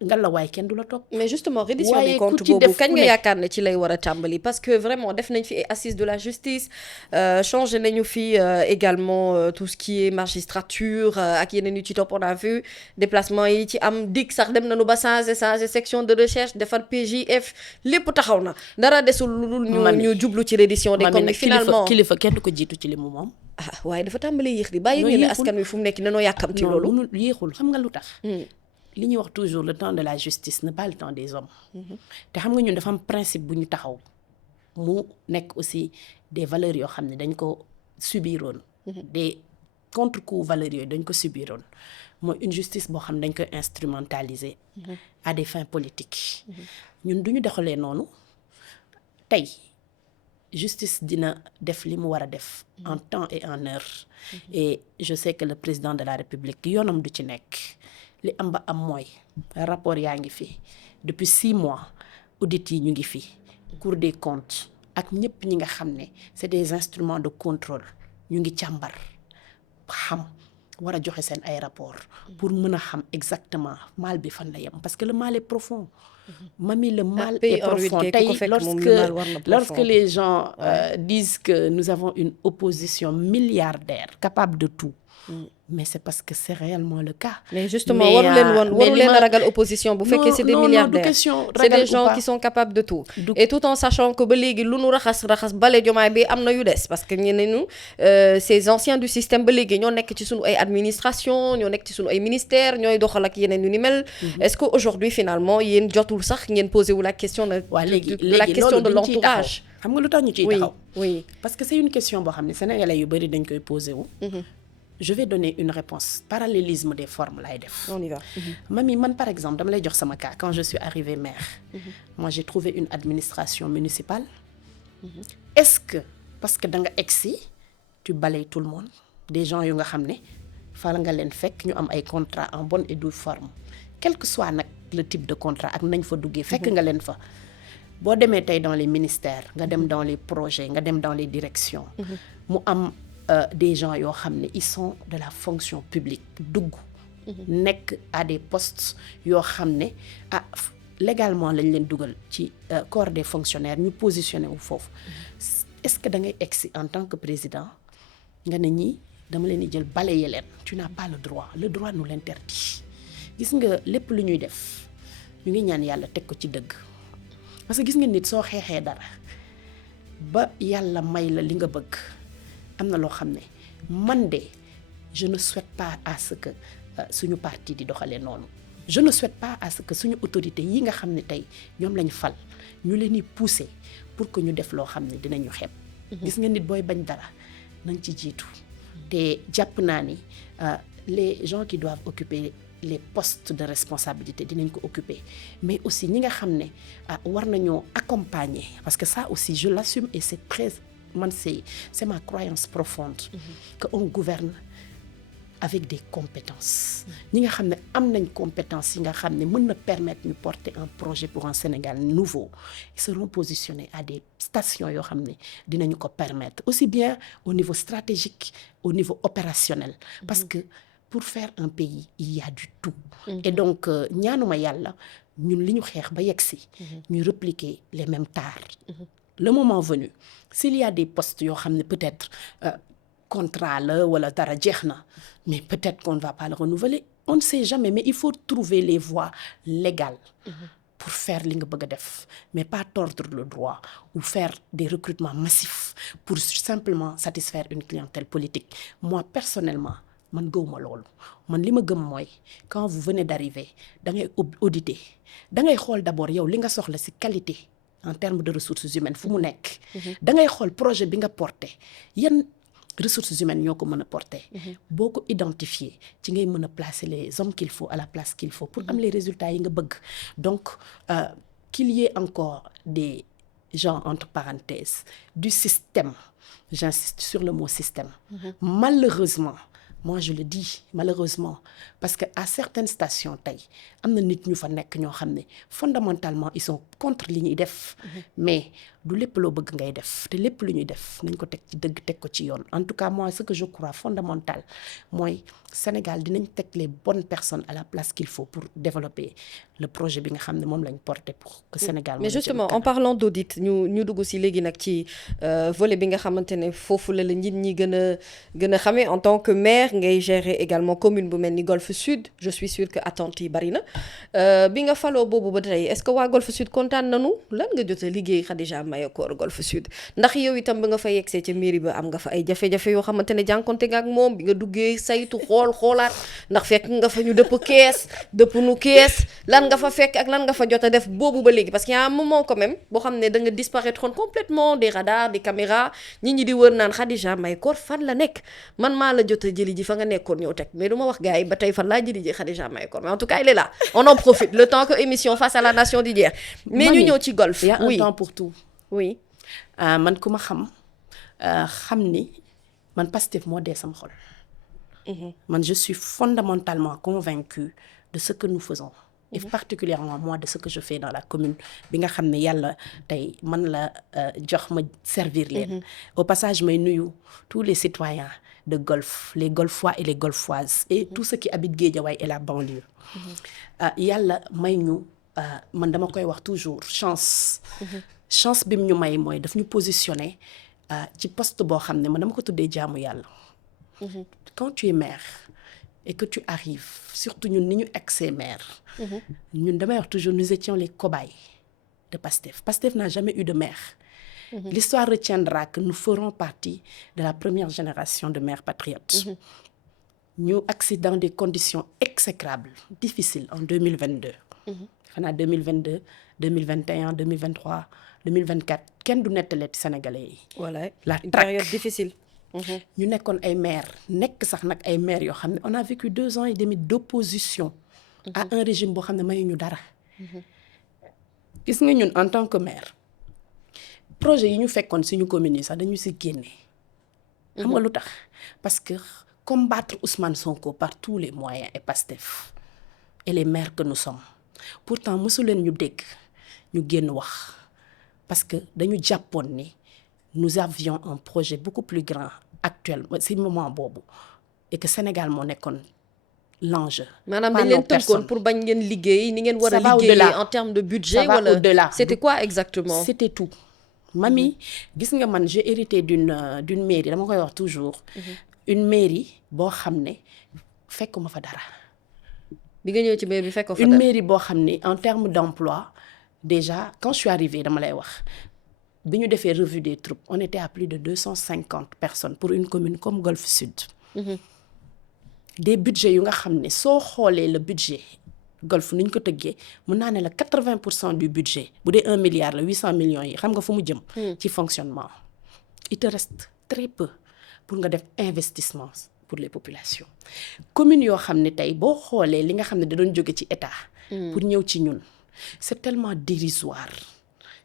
ngalla waay kenn du la topp. mais justement reddition des comptes boobu kañ nga yaakaar ne ci lay war a tàmbali parce que vraiment def nañ fi ay assises de la justice changé nañu fi également tout ce qui est magistrature ak yeneen yu ci topp on a vu déplacement yi ci am dig sax dem nañu ba changer section de recherche defar PJF lépp taxaw na dara desul lu ñu jublu ci reddition des comptes finalement kilifa kenn du ko jiitu ci li mu moom. waaye dafa tàmbali yéex di bàyyi ngeen ne askan wi fu mu nekk nanoo yàkkam ci loolu. yéexul xam nga lu tax. li ñuy wax toujours le temps de la justice n'est pas le temps des hommes. te xam nga ñun dafa am principe bu ñu taxaw mu nekk aussi des valeurs yoo xam ne dañ ko subiroon. des contre-coups valeurs yooyu dañ ko subiroon mooy une justice boo xam ne dañ koy instrumentaliser. à des fins politiques. ñun du ñu doxalee noonu tey justice dina def li mu war a def. en temps et en heure. et je sais que le président de la République yoonam du ci nekk. li am ba am mooy rapport yaa ngi fi depuis 6 mois audit yi ñu ngi fi Cour des comptes ak ñëpp ñi nga xam ne c'est des instruments de contrôle ñu ngi càmbar xam war a joxe seen ay rapport pour mën a xam exactement mal bi fan la yem parce que le mal est profond. Mami, le mal est profond. Lorsque les gens disent que nous avons une opposition milliardaire capable de tout. Mais c'est parce que c'est réellement le cas. Mais justement, waru leen ragal opposition bu fekkee c'est des milliardaires. C'est des gens qui sont capables de tout. Et tout en sachant que ba léegi lu nu raxas bale Diomaye bi am na yu des parce que ñeneen ñu ces anciens du système ba léegi ñoo nekk ci sunu ay administration ñoo nekk ci sunu ay ministères ñooy doxal ak yeneen yu ni mel. Est-ce que aujourd'hui finalement yéen jotul sax ngeen posé wu la question de la question de l'entourage. xam nga lu tax ñu ciy taxaw. Oui. Parce que c'est une question boo xam ne sénégalais yu bari dañ koy posé wu. Je vais donner une réponse. Parallélisme des formes laay def. On y va. Mami, man par exemple, dama lay jox sama cas. Quand je suis arrivée maire, moi j'ai trouvé une administration municipale. Est-ce que, parce que da nga egsi, tu balayes tout le monde, des gens yu nga xam ne fala nga leen fekk ñu am ay contrat en bonne et due forme. Quel que soit nag le type de contrat ak nañ fa duggee fekk nga leen fa. Boo demee tey dans les ministères, nga dem dans les projets, nga dem dans les directions. Mu am des gens yoo xam ne ils sont de la fonction publique dugg nekk à des postes yoo xam ne légalement lañ leen dugal ci corps des fonctionnaires ñu positionné wu foofu est-ce que da ngay egsi en tant que président nga ne ñii dama leen di jël balayer leen tu n'as pas le droit nous l'interdit gis nga lépp lu ñuy def ñu ngi ñaan yàlla teg ko ci dëgg parce que gis nga nit soo xeexee dara ba yàlla may la li nga bëgg am na loo xam ne man de je ne souhaite pas à ce que suñu parti di doxalee noonu je ne souhaite pas à ce que suñu autorité yi nga xam ne tey ñoom lañ fal ñu leen di pousser pour que ñu def loo xam ne dinañu xeeb. gis nga nit booy bañ dara nañ ci jiitu te jàpp naa ni les gens qui doivent occuper les postes de responsabilité dinañ ko occuper mais aussi ñi nga xam ne war nañoo accompagner parce que ça aussi je l'assume et c'est très man c'est ma croyance profonde que on gouverne avec des compétences ñi nga xam ne am nañ compétences yi nga xam ne mën na permettre ñu porter un projet pour un Sénégal nouveau ils seront positionnés à des stations yoo xam ne dinañu ko permettre aussi bien au niveau stratégique au niveau opérationnel parce que pour faire un pays il y a du tout et donc ñaanuma yàlla ñun li ñu xeex ba yegsi ñu répliquer les mêmes tares le moment venu s'il y a des postes yoo xam ne peut-être contrat la wala dara jeex na mais peut-être qu'on ne va pas le renouveler on ne sait jamais mais il faut trouver les voies légales pour faire li nga bëgg a def mais pas tordre le droit ou faire des recrutements massifs pour simplement satisfaire une clientèle politique. Moi personnellement man gëwuma loolu man li ma gëm mooy quand vous venez d'arriver da ngay auditer da ngay xool d'abord yow li nga soxla ci qualité en termes de ressources humaines fu mu nekk. da ngay xool projet bi nga porté yan ressources humaines ñoo ko mën a porter. boo ko identifier ci ngay mën a placer les hommes qu'il faut à la place qu'il faut pour am les résultats yi nga bëgg. Donc qu'il y ait encore des gens entre parenthèses du système, j'insiste sur le mot système. Malheureusement, moi je le dis malheureusement parce que à certaines stations tey am na nit ñu fa nekk ñoo xam ne fondamentalement ils sont contre li ñuy def. mais du lépp loo bëgg ngay def te lépp lu ñuy def nañ ko teg ci dëgg teg ko ci yoon. En tout cas moi ce que je crois fondamental mooy Sénégal dinañ teg les bonnes personnes à la place qu'il faut pour développer le projet bi nga xam ne moom lañ porté pour que Sénégal. mais justement en parlant d'audit ñu dugg si léegi nag ci volet bi nga xamante ne foofu la nit ñi gën a xamee en tant que maire ngay gérer également commune bu mel ni Golf Sud je suis sûre que attentes yi bari na bi nga faloo boobu ba tey est-ce que waa Golf Sud kontaan nañu lan nga jot a liggéey Khadija Mahécor Golf Sud ndax yow itam ba nga fa yegsee ca mairie ba am nga fa ay jafe-jafe yoo xamante ne jànkonte nga ak moom bi nga duggee saytu xoolaat ndax fekk nga fa ñu dëpp nu kees lan nga fa fekk ak lan nga fa jot a def boobu ba léegi parce qu'il y a un moment quand même boo xam ne da nga disparaître complètement des radars des caméras nit ñi di wër naan Khadija Mahécor fan la nekk man maa la jot a jëli ji fa nga nekkoon ñëw teg mais du ma wax gars yi ba tey fan laa jëli ji Khadija Mahécor mais en tout cas il est là on en profite le temps que émission face à la nation di jeex mais ñu ñëw ci golf il y a un temps pour tout. oui man ku ma xam ni man Pastef moo dee sama xol. man je suis fondamentalement convaincue de ce que nous faisons. et particulièrement moi de ce que je fais dans la commune bi nga xam ne yàlla tey man la jox ma servir leen. au passage may nuyu tous les citoyens de Golf les Golfois et les Golfoises et tous ceux qui habitent Guédiawaye et la banlieue. yàlla may ñu man dama koy wax toujours chance. chance bi mu ñu may mooy daf ñu positionner ci poste boo xam ne man dama ko tuddee jaamu yàlla. quand tu es maire et que tu arrives surtout ñun ni ñu ex maire. ñun damay wax toujours nous étions les cobayes de Pastef. Pastef n'a jamais eu de maire. L'histoire retiendra que nous ferons partie de la première génération de maires patriotes. ñu agsi dans des conditions exécrables difficiles en 2022. xanaa 2022 2021 2023 2024 kenn du nettalee ci sénégalais yi. voilà la une traque période difficile. ñu nekkoon ay maires nekk sax nag ay maires yoo xam ne on a vécu 2 ans et demi d'opposition à un régime boo xam ne mayuñu dara. gis nga ñun en tant que maire projet yi ñu fekkoon suñu commune yi sax dañu ci génne. xam nga lu tax parce que combattre Ousmane Sonko par tous les moyens et Pastef et les maires que nous sommes pourtant mosu leen ñu dégg ñu génn wax parce que dañu jàppoon ni nous avions un projet beaucoup plus grand actuellement ci moment boobu et que Sénégal moo nekkoon l'enjeu. maanaam dañ leen tënkoon pour bañ ngeen liggéey ni ngeen war a liggéey en termes de budget wala au-delà. c'était quoi exactement. C'était tout. Mami gis nga man j'ai hérité d'une mairie dama koy wax toujours. une mairie boo xam ne fekkuma fa dara. bi nga ñëw ci mairie bi fekk fa dara. une mairie boo xam ne en termes d'emploi déjà quand je suis arrivée dama lay wax bi ñu defee revue des troupes on était à plus de 250 personnes pour une commune comme Golf Sud. des budgets yu nga xam ne soo xoolee le budget Golf ni ñu ko tëggee mën naa ne la 80% du budget bu dee 1 milliard la 800 millions yi xam nga fu mu jëm. ci fonctionnement. il te reste très peu pour nga def investissement pour les populations. communes yoo xam ne tey boo xoolee li nga xam ne da doon jóge ci état. pour ñëw ci ñun c'est tellement dérisoire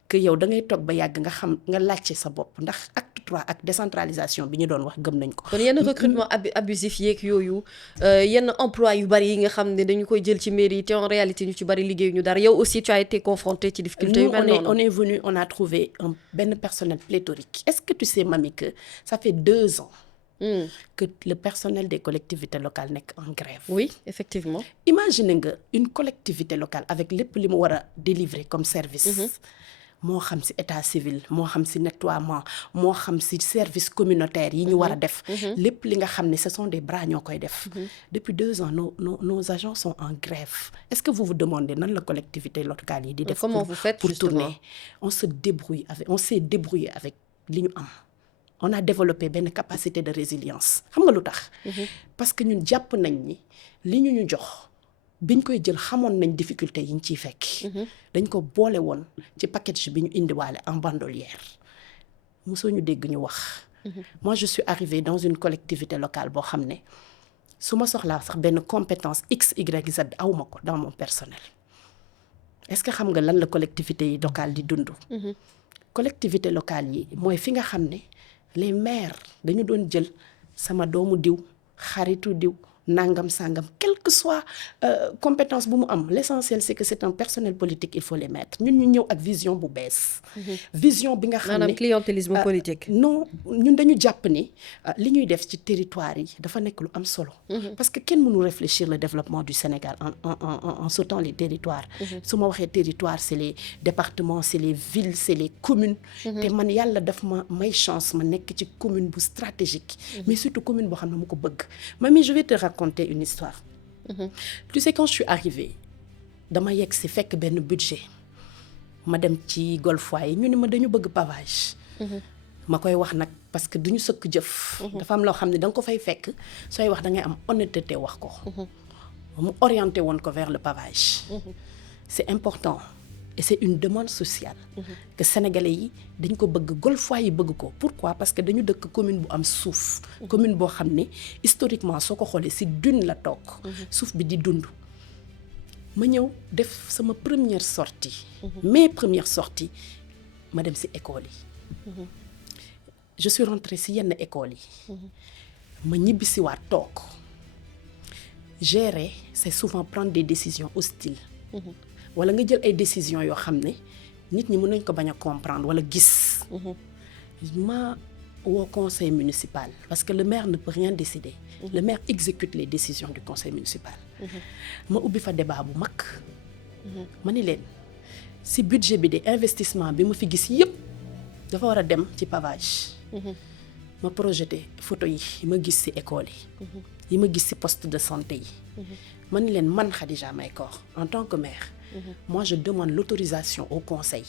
que yow da ngay toog ba yàgg nga xam nga laajte sa bopp ndax acte 3 ak décentralisation bi ñu doon wax gëm nañ ko. kon yenn recrutement abusif yeeg yooyu yenn emploi yu bari yi nga xam ne dañu koy jël ci mairie te en réalité ñu ci bari liggéeyu ñu dara yow aussi tu as été confronté ci difficulté yu mel noonu. on est venu on a trouvé benn personnel pléthorique. Est-ce que tu sais Mami que ça fait 2 ans. que le personnel des collectivités locales nekk en grève. Oui, effectivement. Imaginez nga une collectivité locale avec lépp li mu war a délivrer comme service. moo xam ci état civil moo xam ci nettoiement moo xam ci service communautaire yi ñu war a def lépp li nga xam ne ce sont des bras ñoo koy def depuis 2 ans nos agents sont en grève. Est-ce que vous vous demandez nan la collectivité locale yi di def comment vous faites pour tourner? On s'est débrouillé avec li ñu am. On a développé benn capacité de résilience xam nga lu tax parce que ñun jàpp nañ ni li ñu jox biñ koy jël xamoon nañ difficulté yi ñu ciy fekk dañ ko boole woon ci package bi ñu indiwaale en bandolière mosoo ñu dégg ñu wax moi je suis arrivée dans une collectivité locale boo xam ne su ma soxlaa sax benn compétence X Y Z awma ko dans mon personnel. Est-ce que xam nga lan la collectivité yi locale di dund collectivité locale yi mooy fi nga xam ne les maires dañu doon jël sama doomu diw xaritu diw nangam sangam quelle que soit compétence bu mu am l'essentiel c'est que c'est un personnel politique il faut les mettre ñun ñu ñëw ak vision bu bees vision bi nga xam ne maanaam clientélisme politique non ñun dañu jàpp ni li ñuy def ci territoire yi dafa nekk lu am solo parce que kenn mënu réfléchir le développement du Sénégal en sautant les territoires su ma waxee territoire c'est les départements c'est les villes c'est les communes te man yàlla daf ma may chance ma nekk ci commune bu stratégique mais surtout commune boo xam ne mu ko bëgg Mami je vais te raconter une histoire tu sais quand je suis arrivée dama yegg si fekk benn budget ma dem ci golfois yi ñu ne ma dañu bëgg pavage ma koy wax nag parce que duñu sëkk jëf dafa am loo xam ne da nga ko fay fekk sooy wax da ngay am honnêteté wax ko mu orienté woon ko vers le pavage c'est important et c'est une demande sociale que sénégalais yi dañ ko bëgg golfois yi bëgg ko pourquoi parce que dañu dëkk commune bu am suuf commune boo xam ne historiquement soo ko xoolee ci dune la toog suuf bi di dund ma ñëw def sama première sortie mes premières sorties ma dem ci école yi je suis rentrée ci yenn école yi ma ñibbi ci waat toog gérer c'est souvent prendre des décisions hostiles wala nga jël ay décisions yoo xam ne nit ñi mën nañ ko bañ a comprendre wala gis ma woo conseil municipal parce que le maire ne peut rien décider le maire exécute les décisions du conseil municipal ma ubbi fa débat bu mag ma ni leen si budget bi de investissement bi ma fi gis yépp dafa war a dem ci pavage ma projeté photo yi ma gis ci école yi ma gis ci poste de santé yi ma ni leen man Khadija Mahécor en tant que maire moi je demande l'autorisation au conseil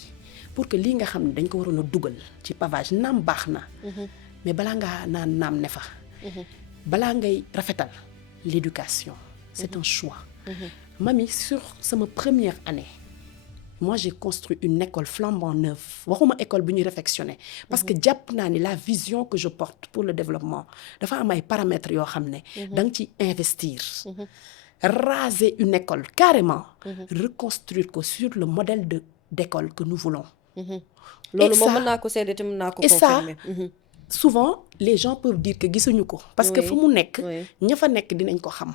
pour que lii nga xam ne dañ ko waroon a dugal ci pavage naam baax na mais balaa ngaa naan naam ne fa balaa ngay rafetal l'éducation c'est un choix Mami sur sama première année moi j'ai construit une école flambant neuve waxuma école bu ñuy réfectionner parce que jàpp naa ni la vision que je porte pour le développement dafa am ay paramètres yoo xam ne da nga ci investir raser une école carrément reconstruire ko sur le modèle d'école que nous voulons loolu moom mën naa ko seede te mën naa ko confirmer souvent les gens peuvent dire que gisuñu ko parce que fu mu nekk ña fa nekk dinañ ko xam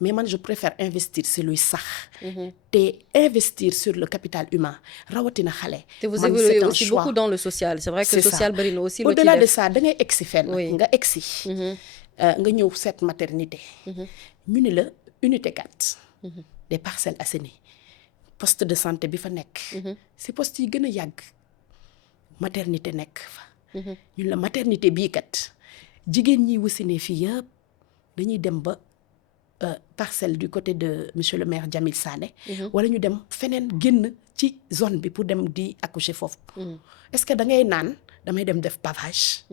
mais man je préfère investir si luy sax te investir sur le capital humain rawatina xale te vous évoluez aussi beaucoup dans le social c'est vrai que social bari na aussi au-delà de ça da ngay egsi fenn nga egsi nga ñëw cette maternité ñu ni la unité 4 des Parcelles Assainies poste de santé bi fa nekk si poste yi gën a yàgg maternité nekk fa ñun la maternité bii kat jigéen ñi wasine fii yëpp dañuy dem ba parcelle du côté de monsieur le maire Jamil Sané wala ñu dem feneen génn ci zone bi pour dem di accoucher foofu est-ce que da ngay naan damay dem def pavage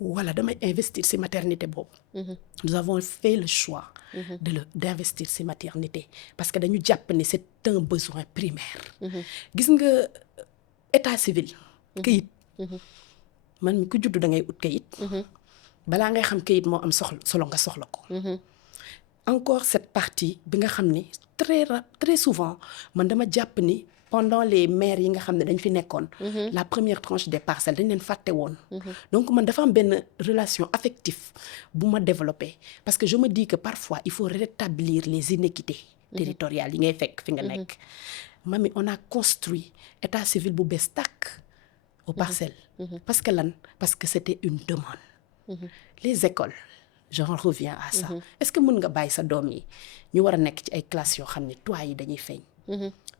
wala damay investir ci maternité boobu nous avons fait le choix d'investir ci maternité parce que dañu jàpp ne c'est un besoin primaire gis nga état civil këyit man mi ku juddu da ngay ut kayit balaa ngay xam kayit moo am solo nga soxla ko encore cette partie bi nga xam ne très souvent man dama jàpp ni pendant les maires yi nga xam ne dañ fi nekkoon la première tranche des parcelles dañ leen fàtte woon donc man dafa am benn relation affective bu ma développé parce que je me dis que parfois il faut rétablir les inéquités territoriales yi ngay fekk fi nga nekk Mami on a construit état civil bu bees tàkk aux parcelles parce que lan parce que c'était une demande les écoles j'en reviens à ça est-ce que mën nga bàyyi sa doom yi ñu war a nekk ci ay classes yoo xam ne toits yi dañuy feeñ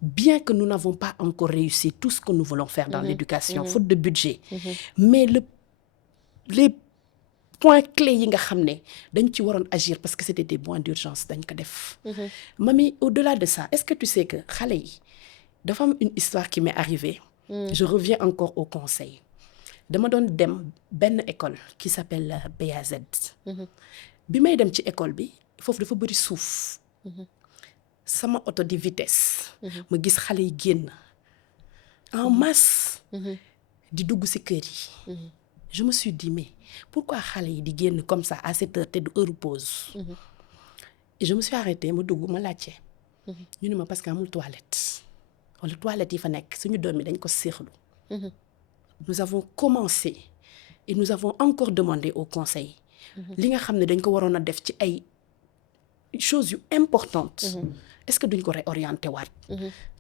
bien que nous n'avons pas encore réussi tout ce que nous voulons faire dans l'éducation, faute de budget, mais les points clés yi nga xam ne dañ ci waroon agir parce que c'était des points d'urgence dañ ko def. Mami, au-delà de ça, est-ce que tu sais que xale yi dafa am une histoire qui m'est arrivée. Je reviens encore au conseil. Dama doon dem benn école qui s'appelle BAZ. Bi may dem ci école bi foofu dafa bëri suuf. Sama auto di vitesse. ma gis xale yi génn en masse. di dugg ci kër yi. Je me suis dit, mais pourquoi xale yi di génn comme ça à cette heure te du heure pause. Et je me suis arrêtée ma dugg ma laajte. ñu ne ma parce que amul toilette. wala toilette yi fa nekk suñu doom yi dañ ko séexlu. Nous avons commencé et nous avons encore demandé au conseil. li nga xam ne dañ ko waroon a def ci ay choses yu importantes. Est-ce que duñ ko réorienter waat.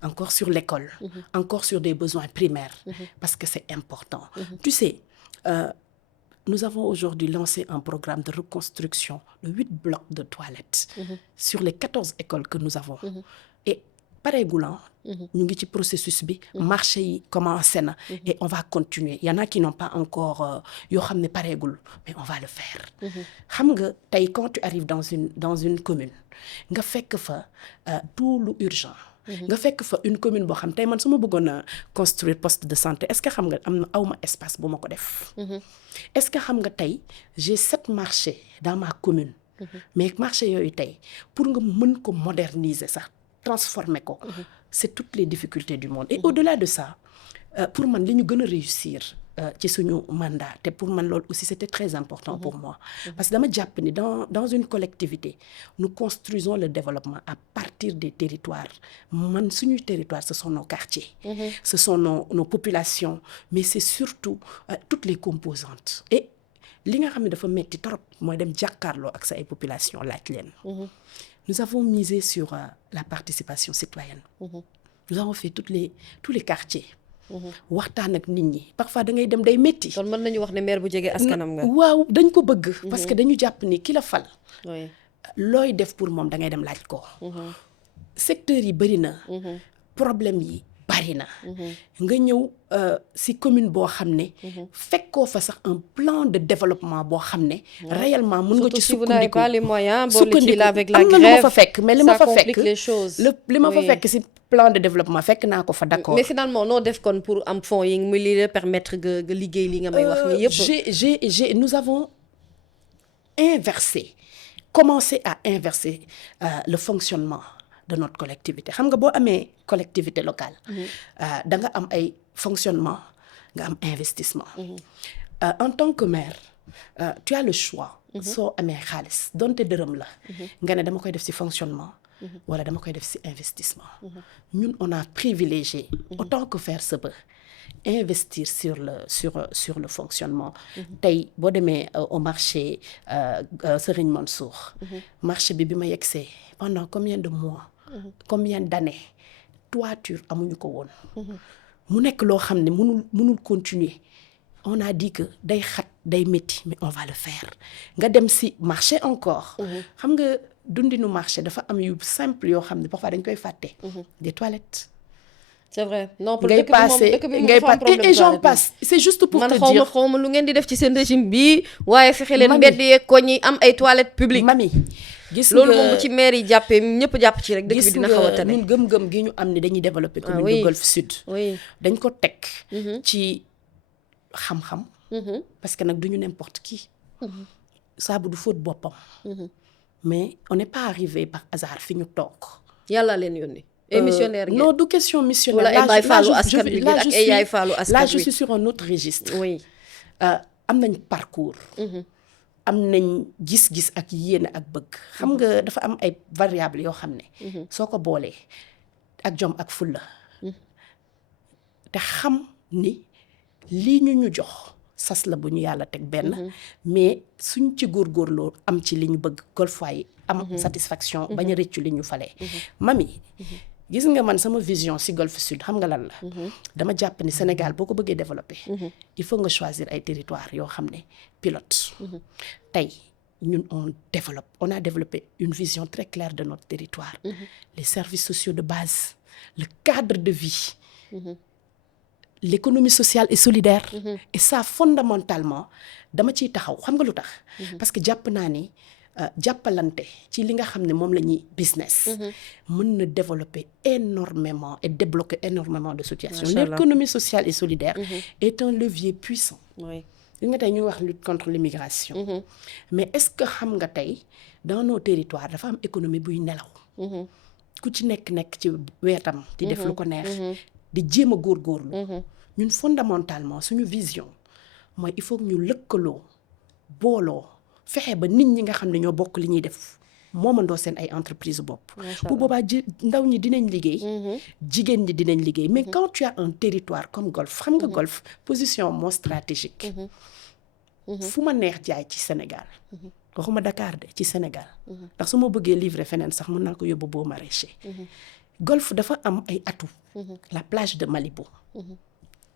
encore sur l'école. encore sur des besoins primaires. parce que c'est important. Tu sais. Nous avons aujourd'hui lancé un programme de reconstruction de 8 blocs de toilettes sur les 14 écoles que nous avons. Et pareegul ñu ngi ci processus bi. marché yi commencé na. et on va continuer. Il y en a qui n'ont pas encore yoo xam ne pareegul mais on va le faire. xam nga tey quand tu arrives dans une commune nga fekk fa tout lu urgent. nga fekk fa une commune boo xam tey man su ma bëggoon a construire poste de santé est-ce que xam nga am na awma espace bu ma ko def. est-ce que xam nga tey j'ai 7 marchés dans ma commune. mais marché yooyu tey pour nga mën ko moderniser sax transformer ko. c'est toutes les difficultés du monde. Et au-delà de ça pour man li ñu gën a réussir ci suñu mandat te pour man loolu aussi c'était très important pour moi. parce que dama jàpp ni dans une collectivité nous construisons le développement à partir des territoires. man suñuy territoire ce sont nos quartiers. ce sont nos populations mais c'est surtout toutes les composantes. et li nga xam ne dafa metti trop mooy dem jàkkaarloo ak sa ay population laaj leen. Nous avons misé sur la participation citoyenne. Nous avons fait tous les quartiers. waxtaan ak nit ñi parfois da ngay dem day métti. kon mën nañu wax ne maire bu jege askanam nga. waaw dañ ko bëgg. parce que dañu jàpp ni ki la fal. looy def pour moom da ngay dem laaj ko. secteurs yi bëri na. problème yi bari na. nga ñëw ci commune boo xam ne. fekkoo fa sax un plan de développement boo xam ne. réellement mën nga ci surtout si vous n'avez pas les moyens. sukkandiku avec la am na lu ma grève fa fekk mais li ma fa fekk les choses. li ma fa fekk ci plan de développement fekk naa ko fa d'accord. mais finalement noo def kon pour am fonds yi mu li la permettre nga liggéey li nga may wax ni yëpp. nous avons commencé à inverser le fonctionnement de notre collectivité xam nga boo amee collectivité locale. da nga am ay fonctionnement nga am investissement. En tant que maire tu as le choix. soo amee xaalis donte dërëm la. nga ne dama koy def ci fonctionnement. wala dama koy def ci investissement. ñun on a privilégié. autant que faire se peut investir sur le fonctionnement. tey boo demee au marché Serigne Mansour. marché bi ma yegsee pendant combien de mois. combien d'années toiture amuñu ko woon. mu nekk loo xam ne mënul continuer. on a dit que day xat day métti mais on va le faire nga dem ci marché encore. xam nga dundinu marché dafa am yu simple yoo xam ne parfois dañ koy fàtte. des toilettes. c'est vrai non pour ngay passé ngay passé et j'en passe c'est juste pour te dire man xaw ma lu ngeen di def ci seen régime bi waaye fexe leen mbedd yeeg koñ yi am ay toilettes publiques. mami gis nga loolu moom bu ci maire yi jàppee ñëpp jàpp ci rek dëkk bi dina xaw a tane. ñun gëm-gëm gi ñu am ni dañuy développer commune de Golf Sud. dañ ko teg ci xam-xam. parce que nag duñu n'importe qui. saabu du fóot boppam. mais on n'est pas arrivé par hasard fi ñu toog. yàlla leen yónni. missionnaire ngeen non du question missionnaire. wala ay baay faalu askan bi ak ay yaay faalu askan bi là je suis sur un autre registre. oui am nañ parcours. am nañ gis-gis ak yéene ak bëgg. xam nga dafa am ay variables yoo xam ne. soo ko boolee ak jom ak fulla te xam ni lii ñu jox sas la bu ñu yàlla teg benn. mais suñ ci góorgóorloo am ci li ñu bëgg golfois yi am satisfaction. bañ a rëccu li ñu falee. mami. gis nga man sama vision ci Golf Sud xam nga lan la. dama jàpp ni Sénégal boo ko bëggee développer. il faut nga choisir ay territoires yoo xam ne pilote. tey ñun on a développé une vision très claire de notre territoire. les services sociaux de base le cadre de vie, l'économie sociale et solidaire. Et ça fondamentalement dama ciy taxaw xam nga lu tax. parce que jàpp naa ni jàppalante ci li nga xam ne moom la ñuy business. mën na développer énormément et débloquer énormément de situations. L'économie sociale et solidaire est un levier puissant. oui li nga tey ñu wax lutte contre l'immigration. mais est-ce que xam nga tey dans nos territoires dafa am économie buy nelaw. ku ci nekk ci wetam di def lu ko neex. di jéem a góorgóorlu. ñun fondamentalement suñu vision mooy il faut que ñu lëkkaloo booloo fexe ba nit ñi nga xam ne ñoo bokk li ñuy def moomandoo seen ay entreprise bopp. bu boobaa ndaw ñi dinañ liggéey. jigéen ñi dinañ liggéey mais quand tu as un territoire comme Golf xam nga Golf position moo stratégique. fu ma neex jaay ci Sénégal. waxuma Dakar de ci Sénégal. ndax su ma bëggee livrer feneen sax mën naa ko yóbbu boo maraîcher. Golf dafa am ay atouts. La plage de Malibu.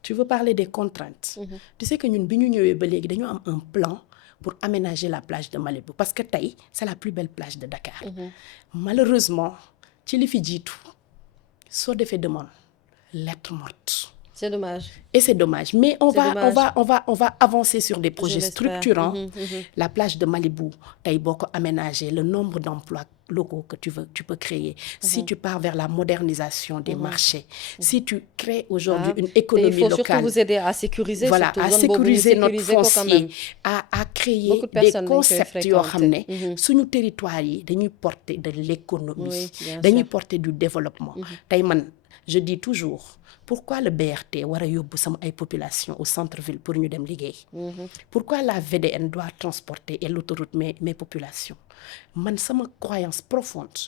Tu veux parler des contraintes. Tu sais que ñun bi ñu ñëwee ba léegi dañoo am un plan pour aménager la plage de Malibu parce que tey c'est la plus belle plage de Dakar. Malheureusement ci li fi jiitu soo defee demande lettre morte. c'est dommage. Et c'est dommage. Mais on dommage. va avancer sur des projets Je l'espère. structurants. La plage de Malibu, tey boo ko aménager, le nombre d'emplois locaux que tu peux créer. Si tu pars vers la modernisation des marchés, si tu crées aujourd'hui une économie il faut locale. surtout vous aider à sécuriser. Voilà, à sécuriser notre foncier, à créer Beaucoup de des personnes concepts yoo xam ne fréquenter. suñu territoire yi dañuy porter de l'économie, Oui, bien dañuy sûr. porter du développement. Tey man je dis toujours pourquoi le BRT war a yóbbu sama ay population au centre-ville pour ñu dem liggéey. Pourquoi la VDN doit transporter et l'autoroute mes populations. Man sama croyance profonde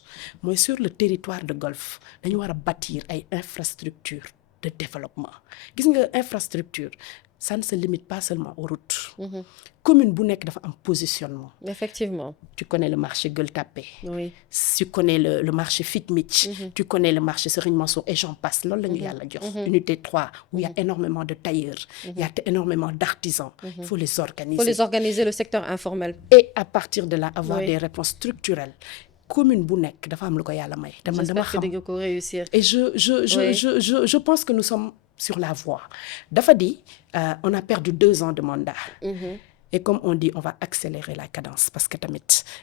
mooy sur le territoire de Golf dañu war a bâtir ay infrastructures de développement. Gis nga infrastructure ça ne se limite pas seulement aux routes. Commune bu nekk dafa am positionnement. Effectivement. Tu connais le marché Gueule Tapée. Oui. Tu connais le marché Fitmich. Tu connais le marché Serigne Mansour et j'en passe. Loolu la ñu yàlla jox. Unité 3 où il y a énormément de tailleurs. Il y a énormément d'artisans. Il faut les organiser. Il faut les organiser le secteur informel. Et à partir de là avoir Oui. des réponses structurelles. Commune bu nekk dafa am lu ko yàlla may. te man dama J'espère que xam di nga ko réussir. et je pense que nous sommes sur la voie. Dafa di on a perdu 2 ans de mandat. Et comme on dit on va accélérer la cadence parce que tamit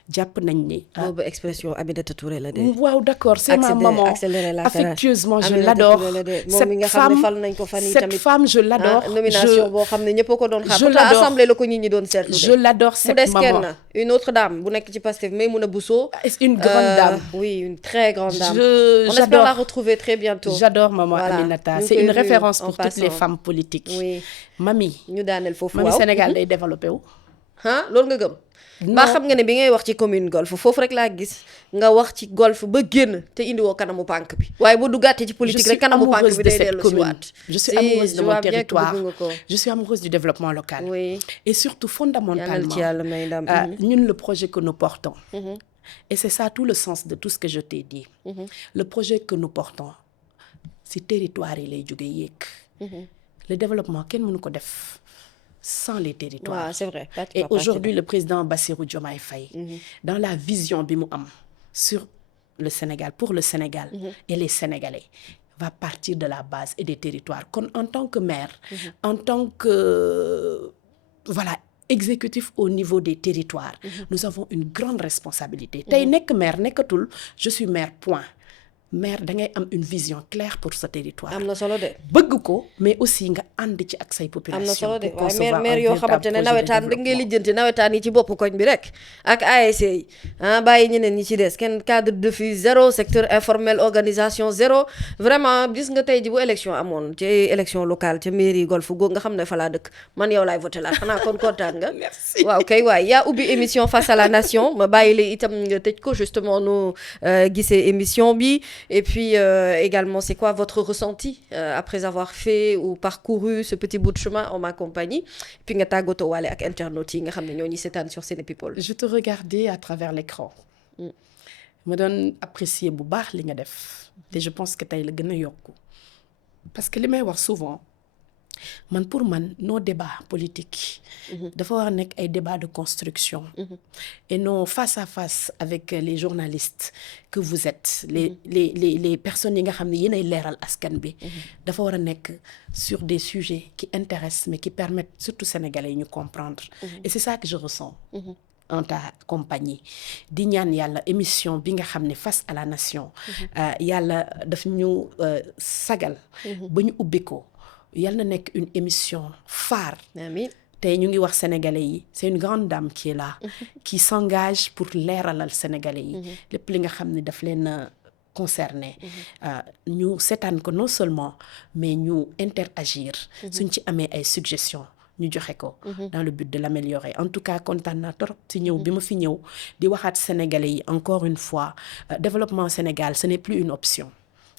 jàpp nañ ni. boobu expression Aminata Touré la de. waaw d'accord c'est ma maman. accélérer la cadence. Affectueusement je Aminata l'adore. Touré la de. moom mi nga xam ne fal nañ ko fan yi tamit. cette femme je l'adore. nomination boo xam ne ñëpp a ko doon xaar. je pourtant l'adore. assemblée la ko nit ñi doon seetlu de. je l'adore cette mu des maman. kenn une autre dame bu nekk ci Pastef Maïmouna Bousso. C'est une grande dame. Oui, une très grande dame. On espère j'adore la retrouver très bientôt. J'adore maman Voilà. Aminata. Ñu C'est koy une nuyu référence en pour toutes les passant. femmes politiques. Oui. Mami. ñu daaneel foofu Mami waaw. Sénégal day développé wu. ah loolu nga gëm. Non. mbaa xam nga ne bi ngay wax ci commune Golf foofu rek laa gis nga wax ci Golf ba génn te indiwoo kanamu pànk bi. waaye bu duggaatee ci politique rek kanamu pànk bi day dellu si waat. Je suis amoureuse de mon territoire. bëgg nga ko. Je suis amoureuse du développement local. Oui. Et surtout yàlla fondamentalement, ci yàlla may ndam. ñun le projet que nous portons. Et c'est ça tout le sens de tout ce que je t'ai dit. Le projet que nous portons, si territoire yi lay jóge yéeg. Le développement kenn mënu ko def sans les territoires. waaw c'est vrai. Et aujourd'hui, le président Bassirou Diomaye Faye, dans la vision bi mu am sur le Sénégal, pour le Sénégal et les Sénégalais, va partir de la base et des territoires. Kon en tant que maire, en tant que voilà, exécutif au niveau des territoires, nous avons une grande responsabilité. Tey nekk maire nekkatul je suis maire point. Maire da ngay am une vision claire pour ce territoire. am na solo de. bëgg ko mais aussi nga ànd ci ak say population. am na solo de pour waaye concevoir maire un yoo véritable xamante ne projet de nawetaan da ngay développement. lijjanti nawetaan yi ci bopp koñ bi rek ak ASC yi bàyyi ñeneen ñi ci des kenn cadre de vie zéro secteur informel organisation zéro vraiment gis nga tey ji bu élection amoon ci élection locale ca mairie Golf googu nga xam ne fa laa dëkk man yow laay voté laa xanaa kon kontaan nga. Merci. waaw kay waay yaa ubbi émission face à la nation ma bàyyi la itam nga tëj ko justement nu gisee émission bi et puis également c'est quoi votre ressenti après avoir fait ou parcouru ce petit bout de chemin en ma compagnie puis nga tàggatoo waale ak internautes yi nga xam ne ñoo ñuy seetaan sur Séné People. Je te regardais à travers l'écran ma doon apprécier bu baax li nga def te je pense que tey la gën a yokku parce que li may wax souvent Pour man nos débats politiques dafa war a nekk ay débats de construction et non face à face avec les journalistes que vous êtes les personnes yi nga xam ne yéenay leeral askan bi dafa war a nekk sur des sujets qui intéressent mais qui permettent surtout sénégalais yi ñu comprendre et c'est ça que je ressens en ta compagnie di ñaan yàlla émission bi nga xam ne face à la nation yàlla daf ñu sagal ba ñu ubbi ko yàlla na nekk une émission phare. Amiin. tey ñu ngi wax sénégalais yi c'est une grande dame qui est là qui s'engage pour leeralal sénégalais yi lépp li nga xam ne daf leen concerné ñu seetaan ko non seulement mais ñu interagir suñ ci amee ay suggestions ñu joxe ko dans le but de l'améliorer en tout cas kontaan naa trop ci ñëw bi ma fi ñëw di waxaat sénégalais yi encore une fois développement Sénégal ce n'est plus une option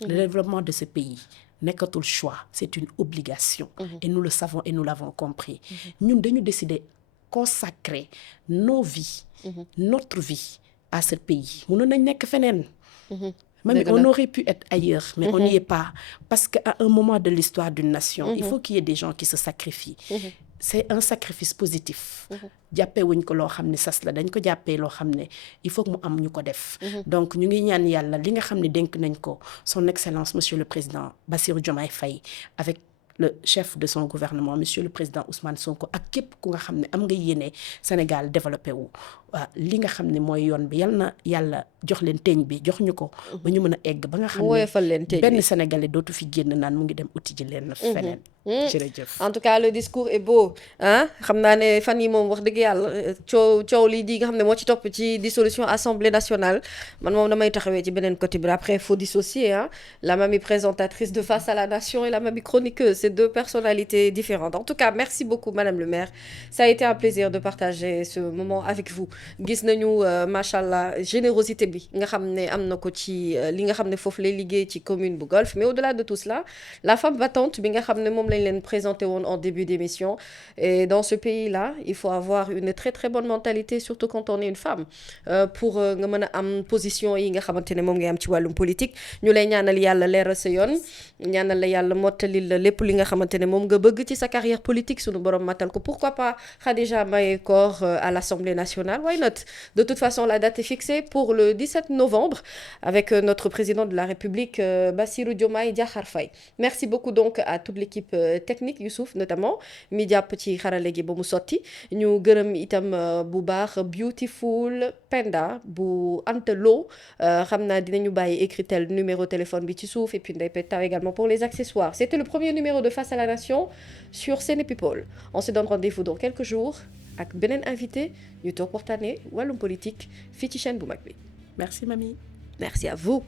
le développement de ce pays nekkatul choix c'est une obligation et nous le savons et nous l'avons compris ñun dañu décider consacrer nos vies notre vie à ce pays mënoon nañ nekk feneen Mami, on aurait pu être ailleurs mais on n'y est pas parce qu'à un moment de l'histoire d'une nation il faut qu'il y ait des gens qui se sacrifient c'est un sacrifice positif jàppee wuñ ko loo xam ne sas la dañ ko jàppee loo xam ne il faut que mu am ñu ko def donc ñu ngi ñaan yàlla li nga xam ne dénk nañ ko son excellence monsieur le président Bassirou Diomaye Faye avec le chef de son gouvernement monsieur le président Ousmane Sonko ak képp ku nga xam ne am nga yéene Sénégal développé wu li nga xam ne mooy yoon bi yal na yàlla jox leen teeñ bi jox ñu ko ba ñu mën a egg ba nga xam ne benn sénégalais dootu fi génn naan mu ngi dem uti ji leen feneen jërëjëf en tout cas le discours est beau ah xam naa ne fan yi moom wax dëgg yàlla coow lii di nga xam ne moo ci topp ci dissolution assemblée nationale man moom damay taxawee ci beneen côté bi après il faut dissocier hein la mamie présentatrice de Face à la Nation et la mamie chroniqueuse, c'est deux personnalités différentes. En tout cas merci beaucoup madame le maire, ça a été un plaisir de partager ce moment avec vous. Gis nañu machallah générosité bi nga xam ne am na ko ci li nga xam ne foofu lay liggéey ci commune bu Golf, mais au-delà de tout cela la femme battante bi nga xam ne moom lañ leen présenté woon en début d'émission. Et dans ce pays-là il faut avoir une très très bonne mentalité surtout quand on est une femme pour nga mën a am position yi nga xamante ne moom ngay am ci wàllum politique. Ñu lay ñaanal yàlla leeral sa yoon ñaanal la yàlla mottalil la lépp li nga xamante ne moom nga bëgg ci sa carrière politique sunu borom matal ko. Pourquoi pas Khadija Maye Kor à l'Assemblée nationale, why not? De toute façon la date est fixée pour le 17 novembre avec notre président de la République Bassirou Diomaye Diakhar Faye. Merci beaucoup donc à toute l'équipe technique, Youssouf notamment mi jàpp ci xarale gi ba mu sotti. Ñu gërëm itam bu baax Beautiful Penda bu Antelo xam naa dinañu bàyyi écritel numéro téléphone bi ci suuf et puis Ndeye Peta également pour les accessoires. C'était le premier numéro de Face à la Nation sur Sénépeople. On se donne rendez-vous dans quelques jours ak beneen invité ñu toog waxtaanee wàllum politique fii ci chaîne bu mag bi. Merci Mami. Merci à vous.